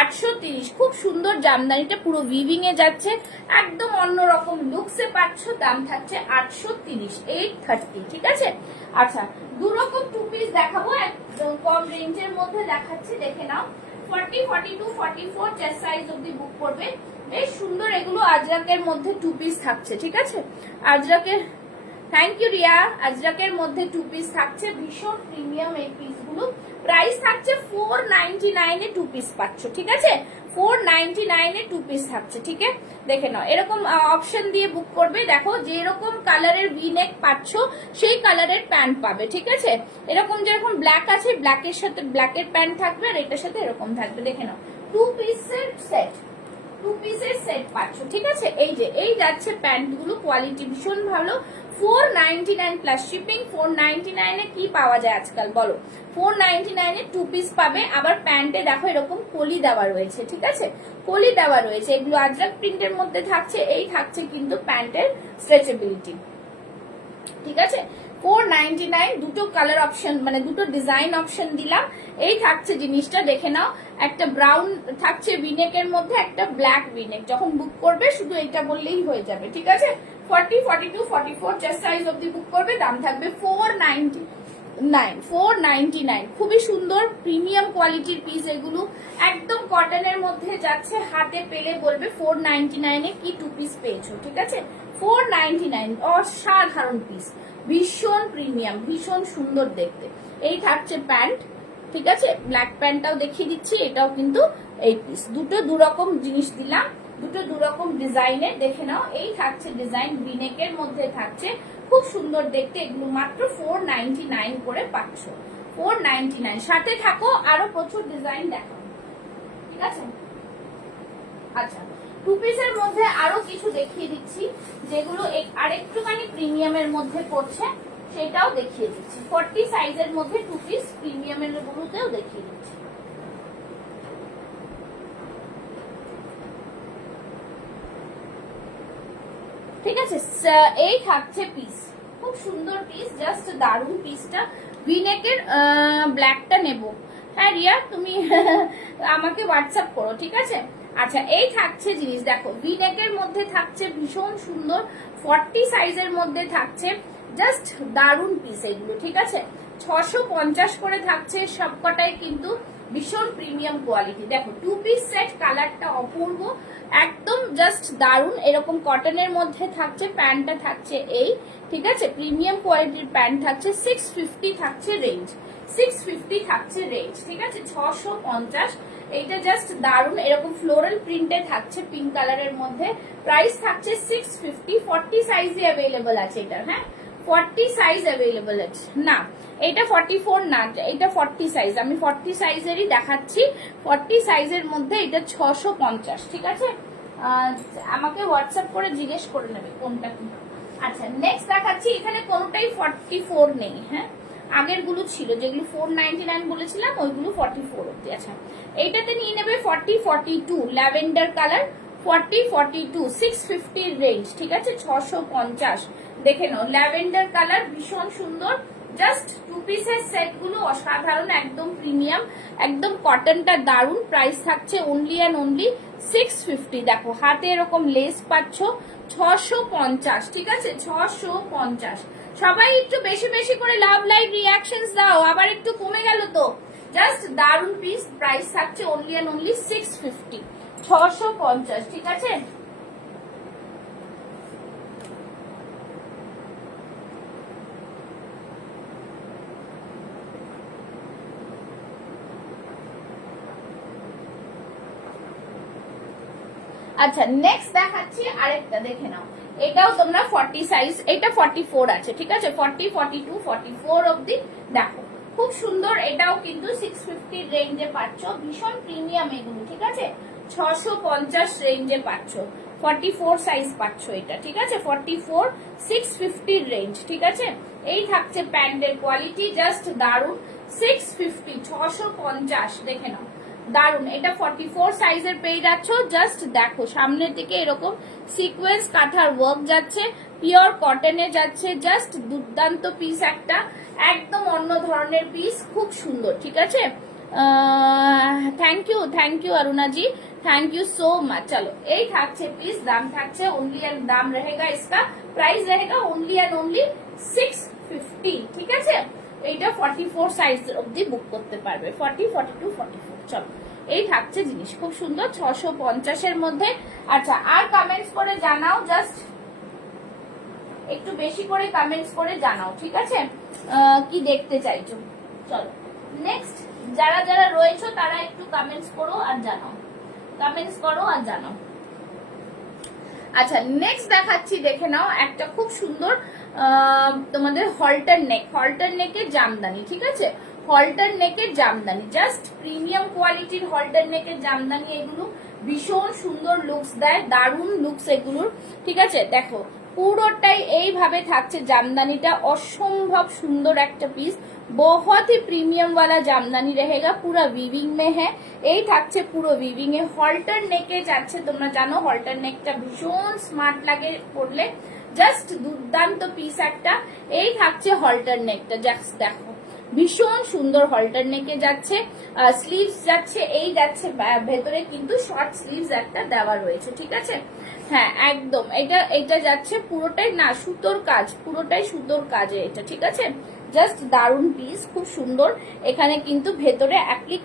830। খুব সুন্দর জামদানিটা, পুরো উইভিং এ যাচ্ছে, একদম অন্যরকম লুকসে পাচ্ছ। দাম থাকছে 830, 830। ঠিক আছে, আচ্ছা দু রকম 2 পিস দেখাবো, একদম কম রেঞ্জের মধ্যে দেখাচ্ছি, দেখে নাও। 40, 42, 44 চেস্ট সাইজ অবধি বুক করবে। বেশ সুন্দর, এগুলো আজরাকের মধ্যে 2 পিস থাকছে। ঠিক আছে, আজরাকের, থ্যাংক ইউ রিয়া, আজরাকের মধ্যে 2 পিস থাকছে, ভীষণ প্রিমিয়াম এই পিসগুলো। প্রাইস থাকছে 499 এ 2 পিস পাচ্ছ। ঠিক আছে, 499 এ 2 পিস থাকছে। ঠিক আছে, দেখে নাও, এরকম অপশন দিয়ে বুক করবে। দেখো যে এরকম কালারের ভি নেক পাচ্ছ, সেই কালারের প্যান্ট পাবে। ঠিক আছে, এরকম যেরকম ব্ল্যাক আছে, ব্ল্যাকের সাথে ব্ল্যাকের প্যান্ট থাকবে, আর এটার সাথে এরকম থাকবে। দেখে নাও, 2 পিসের সেট, 2 পিসের সেট পাচ্ছ। ঠিক আছে, এই যে এই যাচ্ছে প্যান্ট গুলো, কোয়ালিটি ভীষণ ভালো। 499 প্লাস শিপিং। 499 এ কি পাওয়া যায় আজকাল বলো? 499 এ 2 পিস পাবে। আবার প্যান্টে দেখো এরকম কলি দেওয়া রয়েছে। ঠিক আছে, কলি দেওয়া রয়েছে, এগুলো আজরাক প্রিন্টের মধ্যে থাকছে। এই থাকছে কিন্তু প্যান্টের স্ট্রেচেবিলিটি। ঠিক আছে, 499, দুটো কালার অপশন, মানে দুটো ডিজাইন অপশন দিলাম। এই থাকছে জিনিসটা, দেখে নাও, একটা ব্রাউন থাকছে ভিনেকের মধ্যে, একটা ব্ল্যাক ভিনেক। যখন বুক করবে শুধু এটা বললেই হয়ে যাবে। ঠিক আছে, 40, 42, 44 চেস্ট সাইজ অবধি বুক করবে। দাম থাকবে 490, 499 খুবই সুন্দর প্রিমিয়াম কোয়ালিটির পিস এগুলো, একদম কটনের মধ্যে যাচ্ছে, হাতে পেলে বলবে 499 এ কি 2 পিস পেয়েছো, ঠিক আছে? 499 অসাধারণ পিস, ভীষণ প্রিমিয়াম, ভীষণ সুন্দর দেখতে। এই থাকছে প্যান্ট, ঠিক আছে? ব্ল্যাক প্যান্টটাও দেখিয়ে দিচ্ছি, এটাও কিন্তু এই পিস, দুটো দুরকম জিনিস দিলাম, দুটো দুরকম ডিজাইনের, দেখে নাও। এই থাকছে ডিজাইন, ভিনেকের মধ্যে থাকছে, খুব সুন্দর দেখতে, এগুলো মাত্র 499 করে পাচ্ছ, 499। সাথে থাকো, আরো প্রচুর ডিজাইন দেখাবো, ঠিক আছে? আচ্ছা, 2 পিসের মধ্যে আরো কিছু দেখিয়ে দিচ্ছি, যেগুলো আরেকটুখানি প্রিমিয়ামের মধ্যে পড়ছে, সেটাও দেখিয়ে দিচ্ছি। 40 সাইজের মধ্যে 2 পিস প্রিমিয়ামের গুলোতেও দেখিয়ে দিচ্ছি। ঠিক আছে, এই থাকছে পিস, খুব সুন্দর পিস, জাস্ট দারুণ পিসটা। ভিনেকের ব্ল্যাকটা নেব, হ্যাঁ রিয়া তুমি আমাকে হোয়াটসঅ্যাপ করো, ঠিক আছে? আচ্ছা, এই থাকছে জিনিস, দেখো ভিনেকের মধ্যে থাকছে, ভীষণ সুন্দর, 40 সাইজের মধ্যে থাকছে, জাস্ট দারুণ পিস এগুলো, ঠিক আছে? 650 করে থাকছে সবকটাই, কিন্তু ভীষণ প্রিমিয়াম কোয়ালিটি। দেখো 2 পিস সেট, কালারটা অপূর্ব, একদম জাস্ট দারুণ, এরকম কটনের মধ্যে থাকছে, প্যান্টটা থাকছে এই, ঠিক আছে? প্রিমিয়াম কোয়ালিটির প্যান্ট থাকছে, 650 থাকছে রেঞ্জ, 650 থাকছে রেঞ্জ, ঠিক আছে? 650, এইটা জাস্ট দারুণ, এরকম ফ্লোরাল প্রিন্টে থাকছে, পিঙ্ক কালারের মধ্যে, প্রাইস থাকছে 650। 40 সাইজে অ্যাভেলেবল আছে এটা, হ্যাঁ 40 সাইজ অ্যাভেলেবল আছে, না এটা 44 না, এটা 40 সাইজ, আমি 40 সাইজেরই দেখাচ্ছি। 40 সাইজের মধ্যে এটা 650, ঠিক আছে? আমাকে হোয়াটসঅ্যাপ করে জিজ্ঞেস করে নেবে কোনটা কি। আচ্ছা, নেক্সট দেখাচ্ছি, এখানে কোনোটাই 44 নেই, হ্যাঁ আগের গুলো ছিল, যেগুলো 499 বলেছিলাম ওইগুলো 44 অব্দি। আচ্ছা, এইটাতে নিয়ে নেবে 40 42 ল্যাভেন্ডার কালার, 40 42 650 রেঞ্জ, ঠিক আছে? 650, দেখে নাও, ল্যাভেন্ডার কালার, ভীষণ সুন্দর, জাস্ট 2 পিসের সেট গুলো অসাধারণ, একদম প্রিমিয়াম, একদম কটনটা দারুন, প্রাইস থাকছে অনলি অ্যান্ড অনলি 650। দেখো হাতে এরকম লেস পাচ্ছ, 650, ঠিক আছে? 650। সবাই একটু বেশি বেশি করে লাভ লাইক রিয়াকশনস দাও, আবার একটু কমে গেল তো, জাস্ট দারুন পিস, প্রাইস থাকছে অনলি অ্যান্ড অনলি 650, 650, ঠিক আছে? আচ্ছা, নেক্সট দেখাচ্ছি আরেকটা, দেখে নাও, এটাও তোমরা 40 সাইজ, এটা 44 আছে, ঠিক আছে? 40 42 44 অবধি, দেখো খুব সুন্দর, এটাও কিন্তু 650 রেঞ্জে পাচ্ছ, ভীষণ প্রিমিয়াম এগুলো, ঠিক আছে? 650 রেঞ্জে পাচ্ছ, 44 সাইজ পাচ্ছ এটা, ঠিক আছে? 44 650 রেঞ্জ, ঠিক আছে? এই থাকছে প্যান্টের কোয়ালিটি, জাস্ট দারুন, 650 650, দেখে নাও, দারুন, এটা 44 সাইজের পেয়ে যাচ্ছ। জাস্ট দেখো সামনের দিকে এরকম সিকোয়েন্স কাঁথার ওয়ার্ক যাচ্ছে, পিওর কটনে যাচ্ছে, জাস্ট দুর্দান্ত পিস একটা, একদম অন্য ধরনের পিস, খুব সুন্দর, ঠিক আছে? থ্যাংক ইউ অরুণাজি, থ্যাংক ইউ সো মাচ। চলো, এই থাকছে পিস, দাম থাকছে অনলি এন্ড দাম रहेगा इसका, प्राइस रहेगा ओनली एंड ओनली 650, ঠিক আছে? এইটা 44 সাইজ অবধি বুক করতে পারবে, 40 42 44। চলো, এই থাকছে জিনিস, খুব সুন্দর, 650 এর মধ্যে। আচ্ছা, আর কমেন্টস করে জানাও, জাস্ট একটু বেশি করে কমেন্টস করে জানাও, ঠিক আছে? কি দেখতে চাইছো? চলো, নেক্সট যারা যারা রয়েছে তারা একটু কমেন্টস করো আর জানাও, কমেন্টস করো আর জানাও। আচ্ছা, নেক্সট দেখাচ্ছি, দেখে নাও, একটা খুব সুন্দর তোমাদের হল্টার নেকের জামদানি, ঠিক আছে? হল্টার নেকের জামদানি, জাস্ট প্রিমিয়াম কোয়ালিটির হল্টার নেকের জামদানি, এগুলো ভীষণ সুন্দর লুকস দেয়, দারুণ লুকস এগুলোর, ঠিক আছে? দেখো পুরোটাই এইভাবে থাকছে জামদানিটা, অসম্ভব সুন্দর একটা পিস, बहुत ही प्रीमियम वाला জামদানি रहेगा, पूरा वीविंग में है, এই থাকছে পুরো वीविंग এ, হল্টার নেকে যাচ্ছে, তোমরা জানো হল্টার নেকটা ভীষণ স্মার্ট লাগে পরলে, জাস্ট দুর্দান্ত পিস একটা। এই থাকছে হল্টার নেকটা, জাস্ট দেখো ভীষণ সুন্দর হল্টার নেকে যাচ্ছে, স্লিভস যাচ্ছে, এই যাচ্ছে ভেতরে কিন্তু শর্ট স্লিভস একটা দেওয়া রয়েছে, ঠিক আছে? হ্যাঁ একদম, এটা যাচ্ছে পুরোটাই না সুতোর কাজ, পুরোটাই সুতোর কাজে এটা, ঠিক আছে? জাস্ট দারুন পিস, খুব সুন্দর। এখানে কিন্তু ভেতরে অ্যাপ্লিক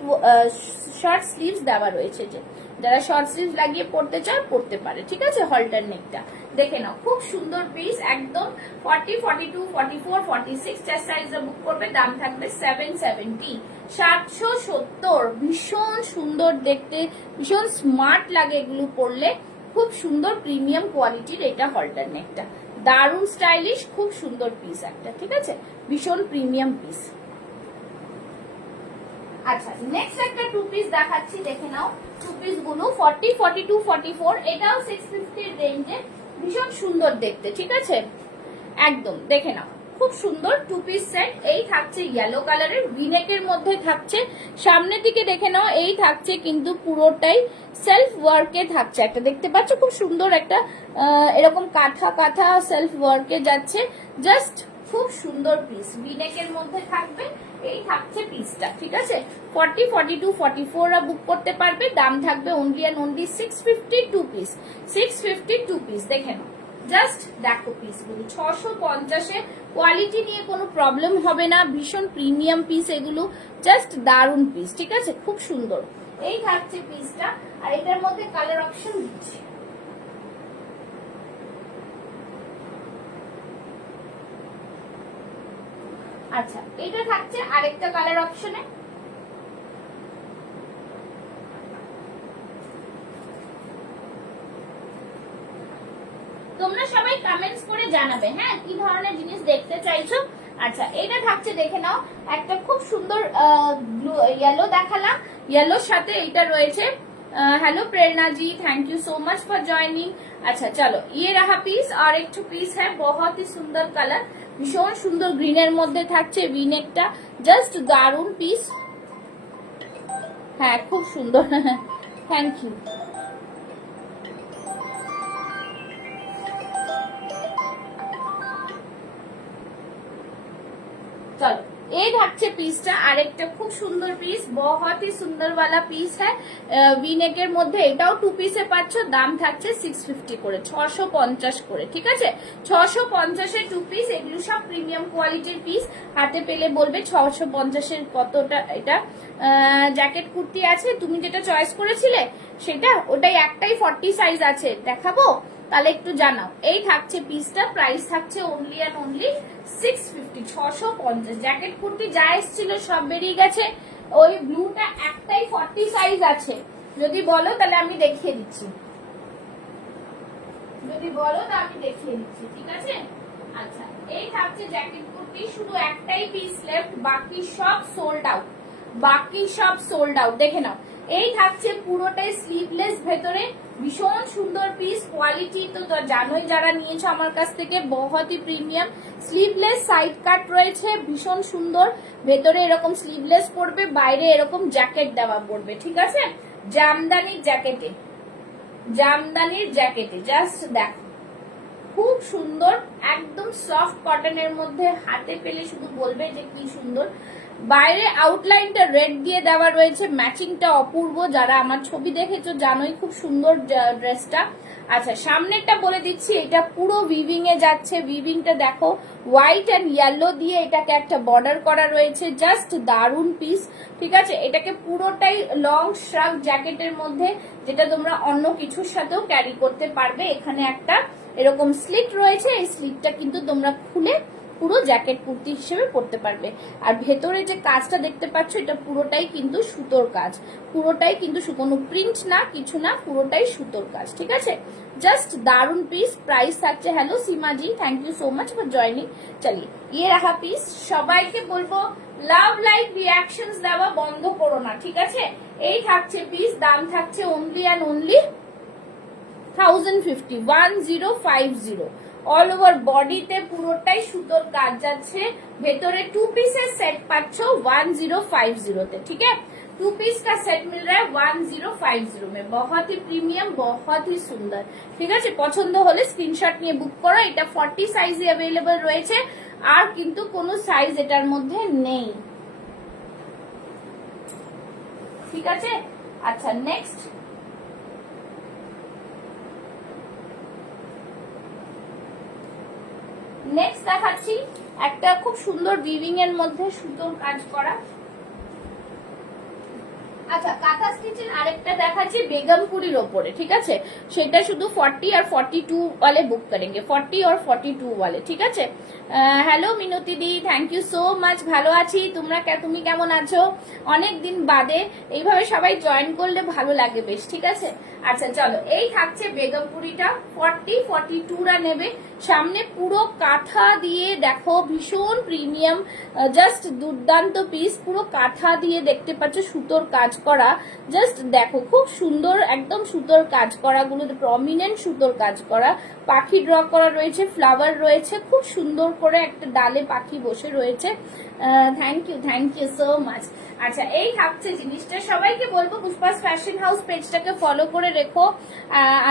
শর্ট স্লিভস দেওয়া রয়েছে, যে যারা শর্ট স্লিভস লাগিয়ে পড়তে চায় পড়তে পারে, ঠিক আছে। হলটার নেকটা দেখে নাও, খুব সুন্দর পিস একদম। 40, 42, 44, 46 চার সাইজে বুক করবে, দাম থাকবে 770, 770। ভীষণ সুন্দর দেখতে, ভীষণ স্মার্ট লাগে এগুলো পরলে, খুব সুন্দর প্রিমিয়াম কোয়ালিটির এটা হলটার নেকটা, দারুন স্টাইলিশ, খুব সুন্দর পিস একটা, ঠিক আছে, ভীষণ প্রিমিয়াম পিস। আচ্ছা নেক্সট একটা টু পিস দেখাচ্ছি, দেখে নাও টু পিস গুলো 40, 42, 44, এটাও 650 এর রেঞ্জে, ভীষণ সুন্দর দেখতে, ঠিক আছে, একদম দেখে নাও, খুব সুন্দর টু পিস সেট। এই থাকছে ইয়েলো কালারের, ভিনেকের মধ্যে থাকছে, সামনের দিকে দেখে নাও, এই থাকছে কিন্তু পুরোটাই সেলফ ওয়ার্কে থাকছে, একটা দেখতে পাচ্ছ খুব সুন্দর একটা এরকম কাঁথা কাঁথা সেলফ ওয়ার্কে যাচ্ছে, জাস্ট খুব সুন্দর পিস, ভিনেকের মধ্যে থাকবে, এই থাকছে পিসটা, ঠিক আছে। 40, 42, 44 রা বুক করতে পারবে, দাম থাকবে only and only 650 two piece, 650 two piece. দেখে নাও, জাস্ট দেখো পিসগুলো 650-এ, কোয়ালিটি নিয়ে কোনো প্রবলেম হবে না, ভীষণ প্রিমিয়াম পিস এগুলো, জাস্ট দারুন পিস, ঠিক আছে, খুব সুন্দর। এই থাকছে পিসটা, আর এটার মধ্যে কালার অপশন দিচ্ছি, আচ্ছা এটা থাকছে আরেকটা কালার অপশনে, তোমরা সবাই কমেন্টস করে জানাবে হ্যাঁ কি ধরনের জিনিস দেখতে চাইছো। আচ্ছা এটা থাকছে, দেখে নাও, একটা খুব সুন্দর ইয়েলো দেখালাম, ইয়েলোর সাথে এটা রয়েছে। Hello Prerna ji, thank you so much for joining. अच्छा चलो ये रहा पीस, और एक पीस है बहुत ही सुंदर कलर, भीषण सुंदर ग्रीনের মধ্যে থাকছে, ভিনেকটা জাস্ট দারুন পিস, হ্যাঁ খুব সুন্দর, থ্যাংক ইউ। चलो ये থাকছে পিসটা, আরেকটা খুব সুন্দর পিস, बहुत ही सुंदर वाला পিস है, ভিনেকের মধ্যে, এটাও টু পিসে পাচ্ছ, দাম থাকছে 650 করে, 650 করে, ঠিক আছে, 650 এর টু পিস, এগুলো সব প্রিমিয়াম কোয়ালিটির পিস, হাতে পেলে বলবে 650 এর কতটা। এটা জ্যাকেট কুর্তি আছে, তুমি যেটা চয়েস করেছিলে সেটা, ওটাই একটাই 40 সাইজ আছে, দেখাবো তাহলে একটু জানাও। এই থাকছে পিসটা, প্রাইস থাকছে only and only 650, 650। Jacket kurti যা এসেছিল সব বেরিয়ে গেছে, ওই ব্লুটা একটাই 40 সাইজ আছে, যদি বলো তাহলে আমি দেখিয়ে দিচ্ছি, যদি বলো তা আমি দেখিয়ে দিচ্ছি, ঠিক আছে। আচ্ছা এই থাকছে জ্যাকেট কুর্তি, শুধু একটাই পিস লেফট, বাকি সব সোল্ড আউট, বাকি সব সোল্ড আউট, দেখে নাও। এই থাকছে পুরোটাই স্লিভলেস ভেতরে, ভীষণ সুন্দর পিস, কোয়ালিটি তো জানোই যারা নিয়েছো আমার কাছ থেকে, বহুতই প্রিমিয়াম। স্লিভলেস সাইড কাট রয়েছে, ভীষণ সুন্দর, ভেতরে এরকম স্লিভলেস পড়বে, বাইরে এরকম জ্যাকেট দেওয়া পড়বে, ঠিক আছে, জামদানির জ্যাকেটে, জামদানির জ্যাকেটে, জাস্ট দেখো খুব সুন্দর, একদম সফট কটনের মধ্যে, হাতে পেলে শুধু বলবে যে কি সুন্দর। বাইরে আউটলাইনটা রেড দিয়ে দেওয়া রয়েছে, ম্যাচিংটা অপূর্ব, যারা আমার ছবি দেখেছো জানোই খুব সুন্দর ড্রেসটা। আচ্ছা সামনেরটা বলে দিচ্ছি, এটা পুরো উইভিং এ যাচ্ছে, উইভিংটা দেখো হোয়াইট এন্ড ইয়েলো দিয়ে এটাকে একটা বর্ডার করা রয়েছে, জাস্ট দারুন পিস, ঠিক আছে। এটাকে পুরোটাই লং শ্রাগ জ্যাকেটের মধ্যে, যেটা তোমরা অন্য কিছুর সাথেও ক্যারি করতে পারবে। এখানে একটা এরকম স্লিট রয়েছে, এই স্লিটটা কিন্তু তোমরা খুলে পুরো জ্যাকেট কুর্তি হিসেবে পরতে পারবে। আর ভেতরে যে কাজটা দেখতে পাচ্ছ, এটা পুরোটাই কিন্তু সুতোর কাজ, পুরোটাই কিন্তু কোনো প্রিন্ট না, কিছু না, পুরোটাই সুতোর কাজ, ঠিক আছে, জাস্ট দারুন পিস। প্রাইস থাকছে, hello Seema ji, thank you so much for joining. চলিয়ে ইয়ে রাখা পিস, সবাইকে বলবো লাভ লাইক রিয়াকশনস দেওয়া বন্ধ করো না, ঠিক আছে। এই থাকছে পিস, দাম থাকছে only and only 1050, 1050। All over বডিতে পুরোটাই সুতোর কাজ যাচ্ছে, ভেতরে টু পিসের সেট পাচ্ছ 1050 তে, ठीक है। टू पीस का सेट मिल रहा है 1050 में, बहुत ही प्रीमियम, बहुत ही सुंदर, ঠিক আছে। পছন্দ হলে স্ক্রিনশট নিয়ে বুক করো, এটা 40 সাইজে अवेलेबल রয়েছে, আর কিন্তু কোনো সাইজ এটার মধ্যে নেই, ঠিক আছে। আচ্ছা নেক্সট নেক্সট দেখাচ্ছি একটা খুব সুন্দর উইভিং এর মধ্যে সুতোর কাজ করা। আচ্ছা, কাঁথা স্টিচের আরেকটা দেখাচ্ছি বেগমপুরির ওপরে, ঠিক আছে? সেটা শুধু 40 আর 42 वाले বুক করেंगे, 40 और 42 वाले, ঠিক আছে? Hello Minati di, thank you so much. ভালো আছি, তুমি কেমন আছো? অনেক দিন বাদে এইভাবে সবাই জয়েন করলে ভালো লাগে বেশ, ঠিক আছে? আচ্ছা চলো, এই থাকছে বেগমপুরিটা, 40 42 রা নেবে। সামনে পুরো কাঁথা দিয়ে দেখো, ভীষণ প্রিমিয়াম, জাস্ট দুর্দান্ত পিস, পুরো কাঁথা দিয়ে দেখতে পাচ্ছ সুতোর কাজ করা। জাস্ট দেখো খুব সুন্দর, একদম সুতোর কাজ করা গুলো, প্রমিনেন্ট সুতোর কাজ করা, পাখি ড্র করা রয়েছে, ফ্লাওয়ার রয়েছে, খুব সুন্দর করে একটা ডালে পাখি বসে রয়েছে। Thank you so much. আচ্ছা, এই থাকছে জিনিসটা। সবাইকে বলবো পুষ্পাস ফ্যাশন হাউস পেজটাকে ফলো করে রেখো,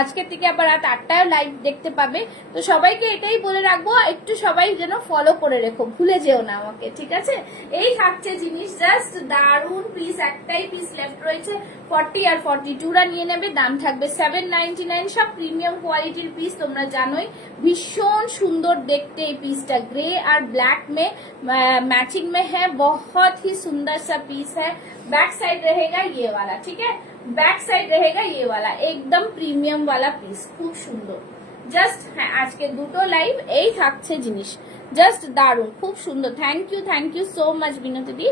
আজকের থেকে আবার রাত 8টায় লাইভ দেখতে পাবে। তো সবাইকে এটাই বলে রাখবো, একটু সবাই যেন ফলো করে রেখো, ভুলে যেও না আমাকে, ঠিক আছে? এই থাকছে জিনিস, জাস্ট দারুন পিস, একটাই পিস লেফট রয়েছে। 40 আর 42 রা নিয়ে নেবে, দাম থাকবে 799। সব প্রিমিয়াম কোয়ালিটির পিস, তোমরা জানোই। ভীষণ সুন্দর দেখতে এই পিসটা, ग्रे और ब्लैक में मैचिंग में है, बहुत ही सुंदर सा पीस है। बैक साइड रहेगा ये वाला, ठीक है? बैक साइड रहेगा ये वाला, एकदम प्रीमियम वाला पीस, खूब सुंदर। জাস্ট হ্যাঁ, আজকে দুটো লাইভ এই থাকছে জিনিস, জাস্ট দারুন, খুব সুন্দর। থ্যাংক ইউ সো মাচ বিনোতি দি।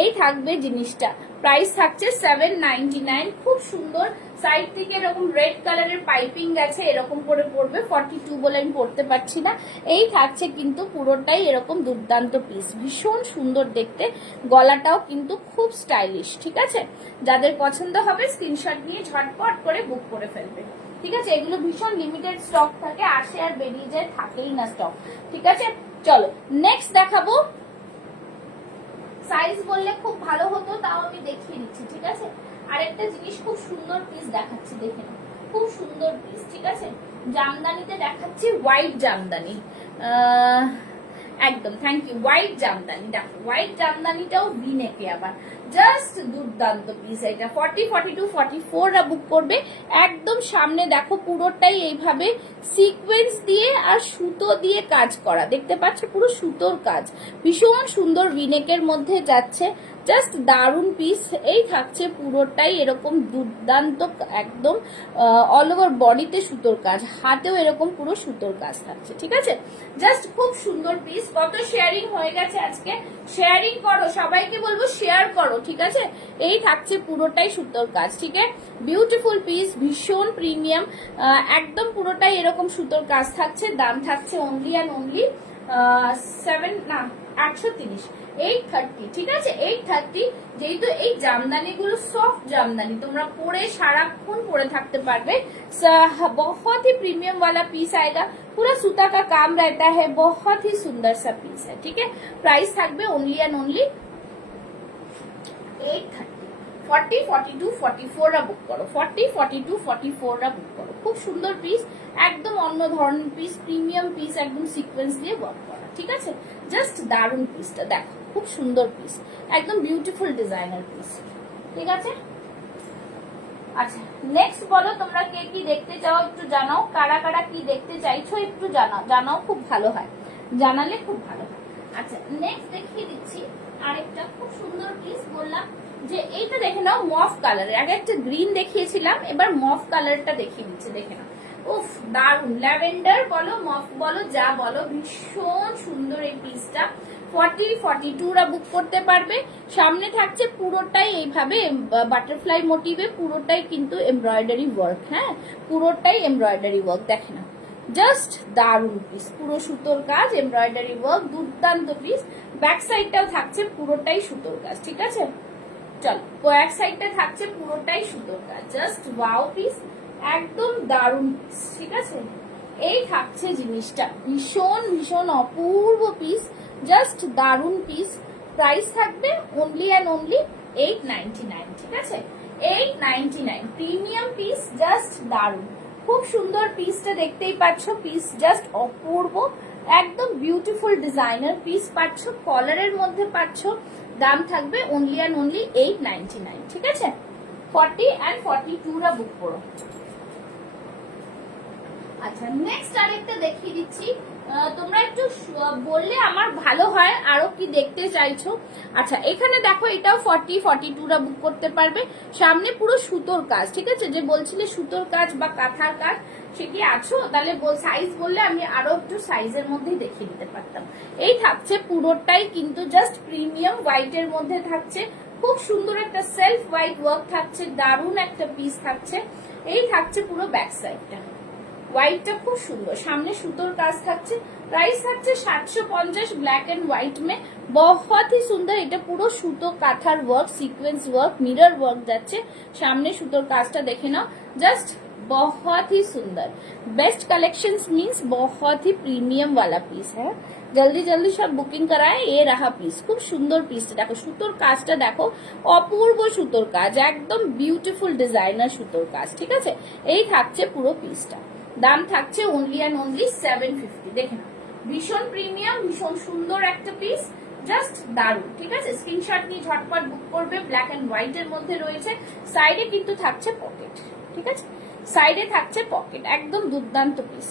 এই থাকবে জিনিসটা, প্রাইস থাকছে 799, খুব সুন্দর। সাইড থেকে এরকম রেড কালারের পাইপিং গেছে, এরকম করে পড়বে। 42 বলে আমি পড়তে পারছি না। এই থাকছে কিন্তু পুরোটাই এরকম দুর্দান্ত পিস, ভীষণ সুন্দর দেখতে, গলাটাও কিন্তু খুব স্টাইলিশ, ঠিক আছে? যাদের পছন্দ হবে স্ক্রিনশট নিয়ে ঝটপট করে বুক করে ফেলবে, ঠিক আছে? এগুলো ভীষণ লিমিটেড স্টক থাকে, আসে আর বেরিয়ে যায়, থাকেই না স্টক, ঠিক আছে? চলো নেক্সট দেখাবো। সাইজ বললে খুব ভালো হতো, তাও আমি দেখিয়ে দিচ্ছি, ঠিক আছে? আরেকটা জিনিস খুব সুন্দর পিস দেখাচ্ছি, দেখে নাও, খুব সুন্দর পিস, ঠিক আছে? জামদানিতে দেখাচ্ছি, হোয়াইট জামদানি, একদম থ্যাংক ইউ। হোয়াইট জামদানি, দেখো হোয়াইট জামদানিটাও ভিনেকে আবার, জাস্ট দুর্দান্ত পিস এটা। 40 42 44 রা বুক করবে। একদম সামনে দেখো পুরোটাই এইভাবে সিকোয়েন্স দিয়ে আর সুতো দিয়ে কাজ করা, দেখতে পাচ্ছ পুরো সুতোর কাজ, ভীষণ সুন্দর ভিনেকের মধ্যে যাচ্ছে, জাস্ট দারুন পিস। এই থাকছে পুরোটাই এরকম দুর্দান্ত, একদম অল ওভার বডিতে সুতোর কাজ, হাতেও এরকম পুরো সুতোর কাজ থাকছে, ঠিক আছে? জাস্ট খুব সুন্দর পিস। কত শেয়ারিং হয়ে গেছে আজকে, শেয়ারিং করো, সবাইকে বলবো শেয়ার করো, ঠিক আছে? এই থাকছে পুরোটাই সুতোর কাজ, ঠিক আছে? বিউটিফুল পিস, ভীষণ প্রিমিয়াম, একদম পুরোটাই এরকম সুতোর কাজ থাকছে। দাম থাকছে অনলি অ্যান্ড অনলি 830, 830, ঠিক আছে? 830। যেহেতু এই জামদানি গুলো সফট জামদানি, তোমরা পরে সারাক্ষণ পরে থাকতে পারবে। बहुत ही प्रीमियम वाला पीस आएगा, पूरा सूता का काम रहता है, बहुत ही सुंदर सा पीस है, ठीक है? प्राइस থাকবে ओनली एंड ओनली 830। 40 42 44 রা বুক করো, 40 42 44 রা বুক করো। খুব সুন্দর পিস, একদম অন্য ধরনের পিস, প্রিমিয়াম পিস, একদম সিকোয়েন্স দিয়ে ওয়ার্ক করা, ঠিক আছে? জাস্ট দারুন পিসটা দেখো, খুব সুন্দর পিস, একদম বিউটিফুল ডিজাইনার পিস, ঠিক আছে? আচ্ছা নেক্সট বলো, তোমরা কে কি দেখতে চাও একটু জানাও, কারা কারা কি দেখতে চাইছো একটু জানাও, খুব ভালো হয়, জানালে খুব ভালো হয়। আচ্ছা নেক্সট দেখিয়ে দিচ্ছি আরেকটা খুব সুন্দর পিস, বললাম যে এইটা দেখে নাও, মফ কালারের, আগে একটা গ্রিন দেখিয়েছিলাম, এবার মফ কালারটা দেখিয়ে দিচ্ছি, দেখে নাও। উফ দারুন, ল্যাভেন্ডার বলো, মফ বলো, যা বলো, ভীষণ সুন্দর এই পিসটা। 40 42 রা বুক করতে পারবে। সামনে থাকছে পুরোটাই এইভাবে বাটারফ্লাই মোটিভে, পুরোটাই কিন্তু এমব্রয়ডারি ওয়ার্ক, হ্যাঁ পুরোটাই এমব্রয়ডারি ওয়ার্ক, দেখে না, জাস্ট দারুন পিস, পুরো সুতোর কাজ, এমব্রয়ডারি ওয়ার্ক, দুর্দান্ত পিস। ব্যাক সাইডটাও থাকছে পুরোটাই সুতোর কাজ, ঠিক আছে? চলো ব্যাক সাইডটা থাকছে পুরোটাই সুতোর কাজ, জাস্ট ওয়াও পিস, একদম দারুন পিস, ঠিক আছে? এই থাকছে জিনিসটা, ভীষণ ভীষণ অপূর্ব পিস, জাস্ট দারুন পিস। প্রাইস থাকবে অনলি অ্যান্ড অনলি 899, ঠিক আছে? 899, প্রিমিয়াম পিস, জাস্ট দারুন, খুব সুন্দর পিসটা দেখতেই পাচ্ছ, পিস জাস্ট অপূর্ব, একদম বিউটিফুল ডিজাইনার পিস পাচ্ছ, কলারের মধ্যে পাচ্ছ। দাম থাকবে অনলি অ্যান্ড অনলি 899, ঠিক আছে? 40 and 42 রা বুক করো। আচ্ছা নেক্সট আরেকটা দেখিয়ে দিচ্ছি, তোমরা একটু বললে আমার ভালো হয়, আরো কি দেখতে চাইছো। আচ্ছা এখানে দেখো এটাও 40-42রা বুক করতে পারবে। সামনে পুরো সুতোর কাজ, ঠিক আছে, যে বলছিলে সুতোর কাজ বা কাঁথার কাজ, সেটি আছো তাহলে সাইজ বললে আমি আরো একটু সাইজের মধ্যেই দেখিয়ে দিতে পারতাম। এই থাকছে পুরোটাই কিন্তু জাস্ট প্রিমিয়াম হোয়াইটের মধ্যে থাকছে, খুব সুন্দর একটা সেলফ হোয়াইট ওয়ার্ক থাকছে, দারুণ একটা পিস থাকছে। এই থাকছে পুরো ব্যাক সাইডটা, হোয়াইটটা খুব সুন্দর, সামনে সুতোর কাজ থাকছে। প্রাইস থাকছে 750 ব্ল্যাক এন্ড হোয়াইট মে, बहुत ही সুন্দর। এটা পুরো সুতো কাঁথার work, sequence work, mirror work যাচ্ছে, সামনে সুতোর কাজটা দেখে নাও, জাস্ট बहुत ही सुंदर। बेस्ट कलेक्शंस मीन्स बहुत ही प्रीमियम वाला पीस है। जल्दी जल्दी सब बुकिंग कराए। ये रहा पीस, खूब सुंदर पीस। देखो সুতোর কাজটা দেখো, অপূর্ব সুতোর কাজ, একদম বিউটিফুল ডিজাইনার সুতোর কাজ, ঠিক আছে। এই থাকছে পুরো পিসটা, দাম থাকছে অনলি অ্যান্ড অনলি 750। দেখে নাও, ভীষণ প্রিমিয়াম, ভীষণ সুন্দর একটা পিস, জাস্ট দারুণ, ঠিক আছে। স্ক্রিনশট নিয়ে ঝটপট বুক করবে। ব্ল্যাক এন্ড হোয়াইট এর মধ্যে রয়েছে, সাইডে কিন্তু থাকছে পকেট, ঠিক আছে, সাইডে থাকছে পকেট, একদম দুর্দান্ত পিস।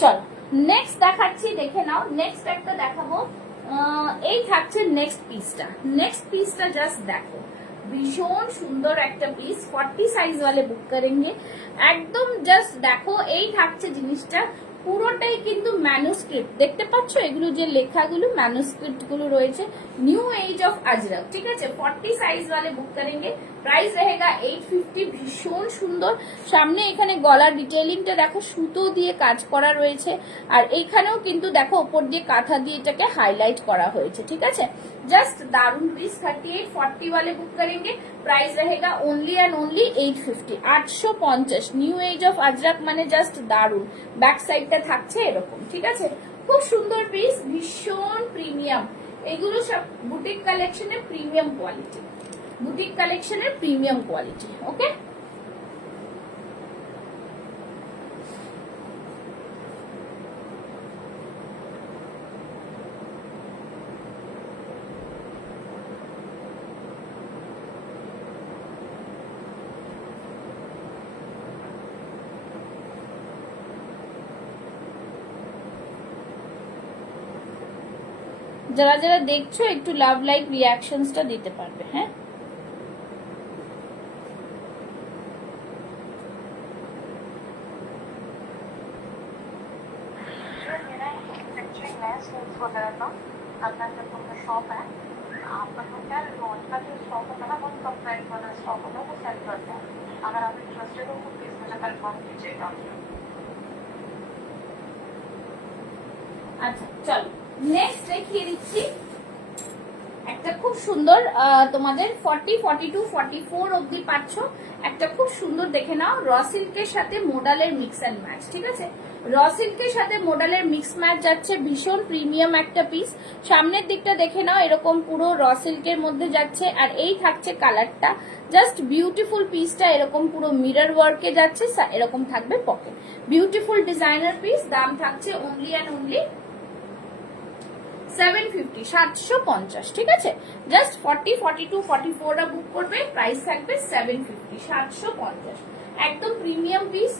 চলো নেক্সট দেখাচ্ছি, দেখে নাও। নেক্সট একটা দেখাবো, এই থাকছে নেক্সট পিসটা। নেক্সট পিসটা জাস্ট দেখো, ভীষণ সুন্দর একটা পিস, 40 সাইজ वाले বুক করেंगे। একদম জাস্ট দেখো, এই থাকছে জিনিসটা, পুরোটাই কিন্তু ম্যানুস্ক্রিপ্ট, দেখতে পাচ্ছ এগুলো যে লেখাগুলো ম্যানুস্ক্রিপ্ট গুলো রয়েছে, নিউ এজ অফ আজরক, ঠিক আছে। 40 সাইজ वाले বুক করেंगे। প্রাইস रहेगा 850। ভীষণ সুন্দর, সামনে এখানে গলার ডিটেইলিংটা দেখো, সুতো দিয়ে কাজ করা রয়েছে, আর এইখানেও কিন্তু দেখো উপর দিয়ে কাঁথা দিয়ে এটাকে হাইলাইট করা হয়েছে, ঠিক আছে। Just दारुन piece. 38-40 वाले बुक करेंगे। प्राइस रहेगा only and only 850। 850। New age of Ajrak মানে জাস্ট দারুন। ব্যাক সাইডটা থাকছে এরকম, ঠিক আছে, খুব সুন্দর পিস, ভীষণ প্রিমিয়াম। এগুলো সব বুটিক কালেকশনের প্রিমিয়াম কোয়ালিটি, বুটিক কালেকশনের প্রিমিয়াম কোয়ালিটি। ওকে, যারা যারা দেখছো একটু লাভ লাইক রিয়াকশনসটা দিতে পারবে, হ্যাঁ। वगैरह का अपना जब उनका शॉप है, आप मतलब क्या लॉन्च का जो स्टॉक होता है ना, बहुत कम प्राइस वाला स्टॉक होता है, वो सेल करते हैं। अगर आप इंटरेस्टेड हो तो प्लीज मुझे कंफर्म कीजिएगा। আচ্ছা চলো নেক্সট দেখিয়ে দিচ্ছি একটা খুব সুন্দর, তোমাদের 40, 42, 44 অবধি পাচ্ছ। একটা খুব সুন্দর দেখে নাও, র সিল্কের সাথে মোডালের মিক্স অ্যান্ড ম্যাচ, ঠিক আছে। র সিল্কের সাথে মোডালের মিক্স ম্যাচ যাচ্ছে, ভীষণ প্রিমিয়াম একটা পিস। সামনের দিকটা দেখে নাও, এরকম পুরো র সিল্কের মধ্যে যাচ্ছে, আর এই থাকছে কালারটা, জাস্ট বিউটিফুল পিসটা, এরকম পুরো মিরর ওয়ার্কে যাচ্ছে, এরকম থাকবে পকেট, বিউটিফুল ডিজাইনার পিস। দাম থাকছে অনলি অ্যান্ড অনলি 750, 750, ঠিক আছে। জাস্ট 40, 42, 44 রা বুক করবে, প্রাইস থাকবে 750, 750। একদম প্রিমিয়াম পিস,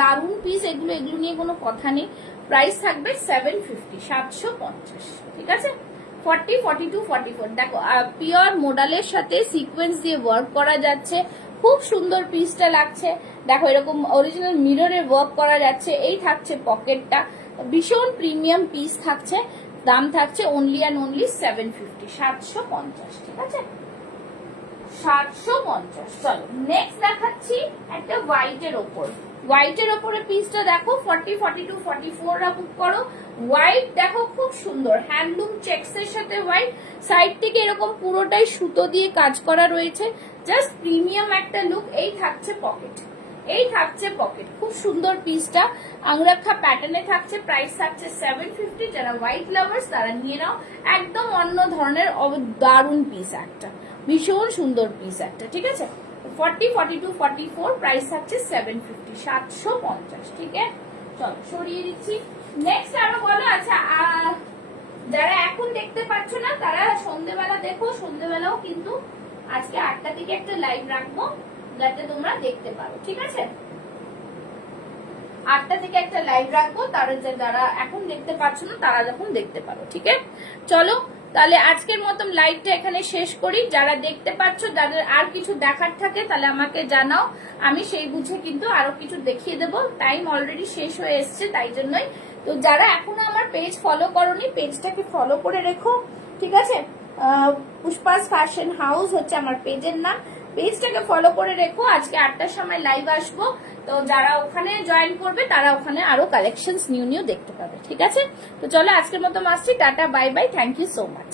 দারুন পিস, এগুলো নিয়ে কোনো কথা নেই। প্রাইস থাকবে 750, 750, ঠিক আছে। 40, 42, 44 দেখো, পিওর মোডালের সাথে সিকোয়েন্স দিয়ে ওয়ার্ক করা যাচ্ছে, খুব সুন্দর পিসটা লাগছে। দেখো এরকম অরিজিনাল মিররের ওয়ার্ক করা যাচ্ছে। এই থাকছে পকেটটা, ভীষণ প্রিমিয়াম পিস থাকছে। দাম থাকছে অনলি অ্যান্ড অনলি 750, 750, ঠিক আছে, 750। চলো নেক্সট দেখাচ্ছি একটা হোয়াইটের ওপর। হোয়াইটের ওপরে পিসটা দেখো, 40, 42, 44 রা বুক করো। হোয়াইট দেখো খুব সুন্দর, হ্যান্ডলুম চেকস এর সাথে হোয়াইট, সাইড থেকে এরকম পুরোটাই সুতো দিয়ে কাজ করা রয়েছে, জাস্ট প্রিমিয়াম একটা লুক। এই থাকছে পকেট, এই থাকছে পকেট, খুব সুন্দর পিসটা, আংরাক্ষা প্যাটার্নে থাকছে। প্রাইস থাকছে 750। যারা হোয়াইট লাভার্স তারা নিয়ে নাও, একদম অন্য ধরনের দারুণ পিস একটা, ভীষণ সুন্দর পিস একটা, ঠিক আছে। 40, 42, 44 প্রাইস থাকছে 750, 750, ঠিক আছে। চলো সরিয়ে দিচ্ছি। নেক্সট আরো বলো। আচ্ছা যারা এখন দেখতে পাচ্ছ না তারা সন্ধ্যেবেলা দেখো, সন্ধ্যেবেলাও কিন্তু আজকে 8টা থেকে একটা লাইভ রাখবো, যাতে তোমরা দেখতে পারো, ঠিক আছে? 8টা থেকে একটা লাইভ রাখবো, তারা যারা এখন দেখতে পাচ্ছ না তারা যখন দেখতে পারো, ঠিক আছে? চলো তাহলে আজকের মতন লাইভটা এখানে শেষ করি। যারা দেখতে পাচ্ছ, যাদের আর কিছু দেখার থাকে তাহলে আমাকে জানাও, আমি সেই বুঝে কিন্তু আরো কিছু দেখিয়ে দেবো। টাইম অলরেডি শেষ হয়ে এসছে, তাই জন্যই। তো যারা এখনো আমার পেজ ফলো করোনি, পেজটাকে ফলো করে রেখো, ঠিক আছে? পুষ্পাস ফ্যাশন হাউস হচ্ছে আমার পেজের নাম। পেজটাকে ফলো করে রেখো। আজকে 8টার সময় লাইভ আসবো, তো যারা ওখানে জয়েন করবে তারা ওখানে আরো কালেকশন নিউ দেখতে পাবে, ঠিক আছে? তো চলো আজকের মতো আসছি, tata bye bye, thank you so much.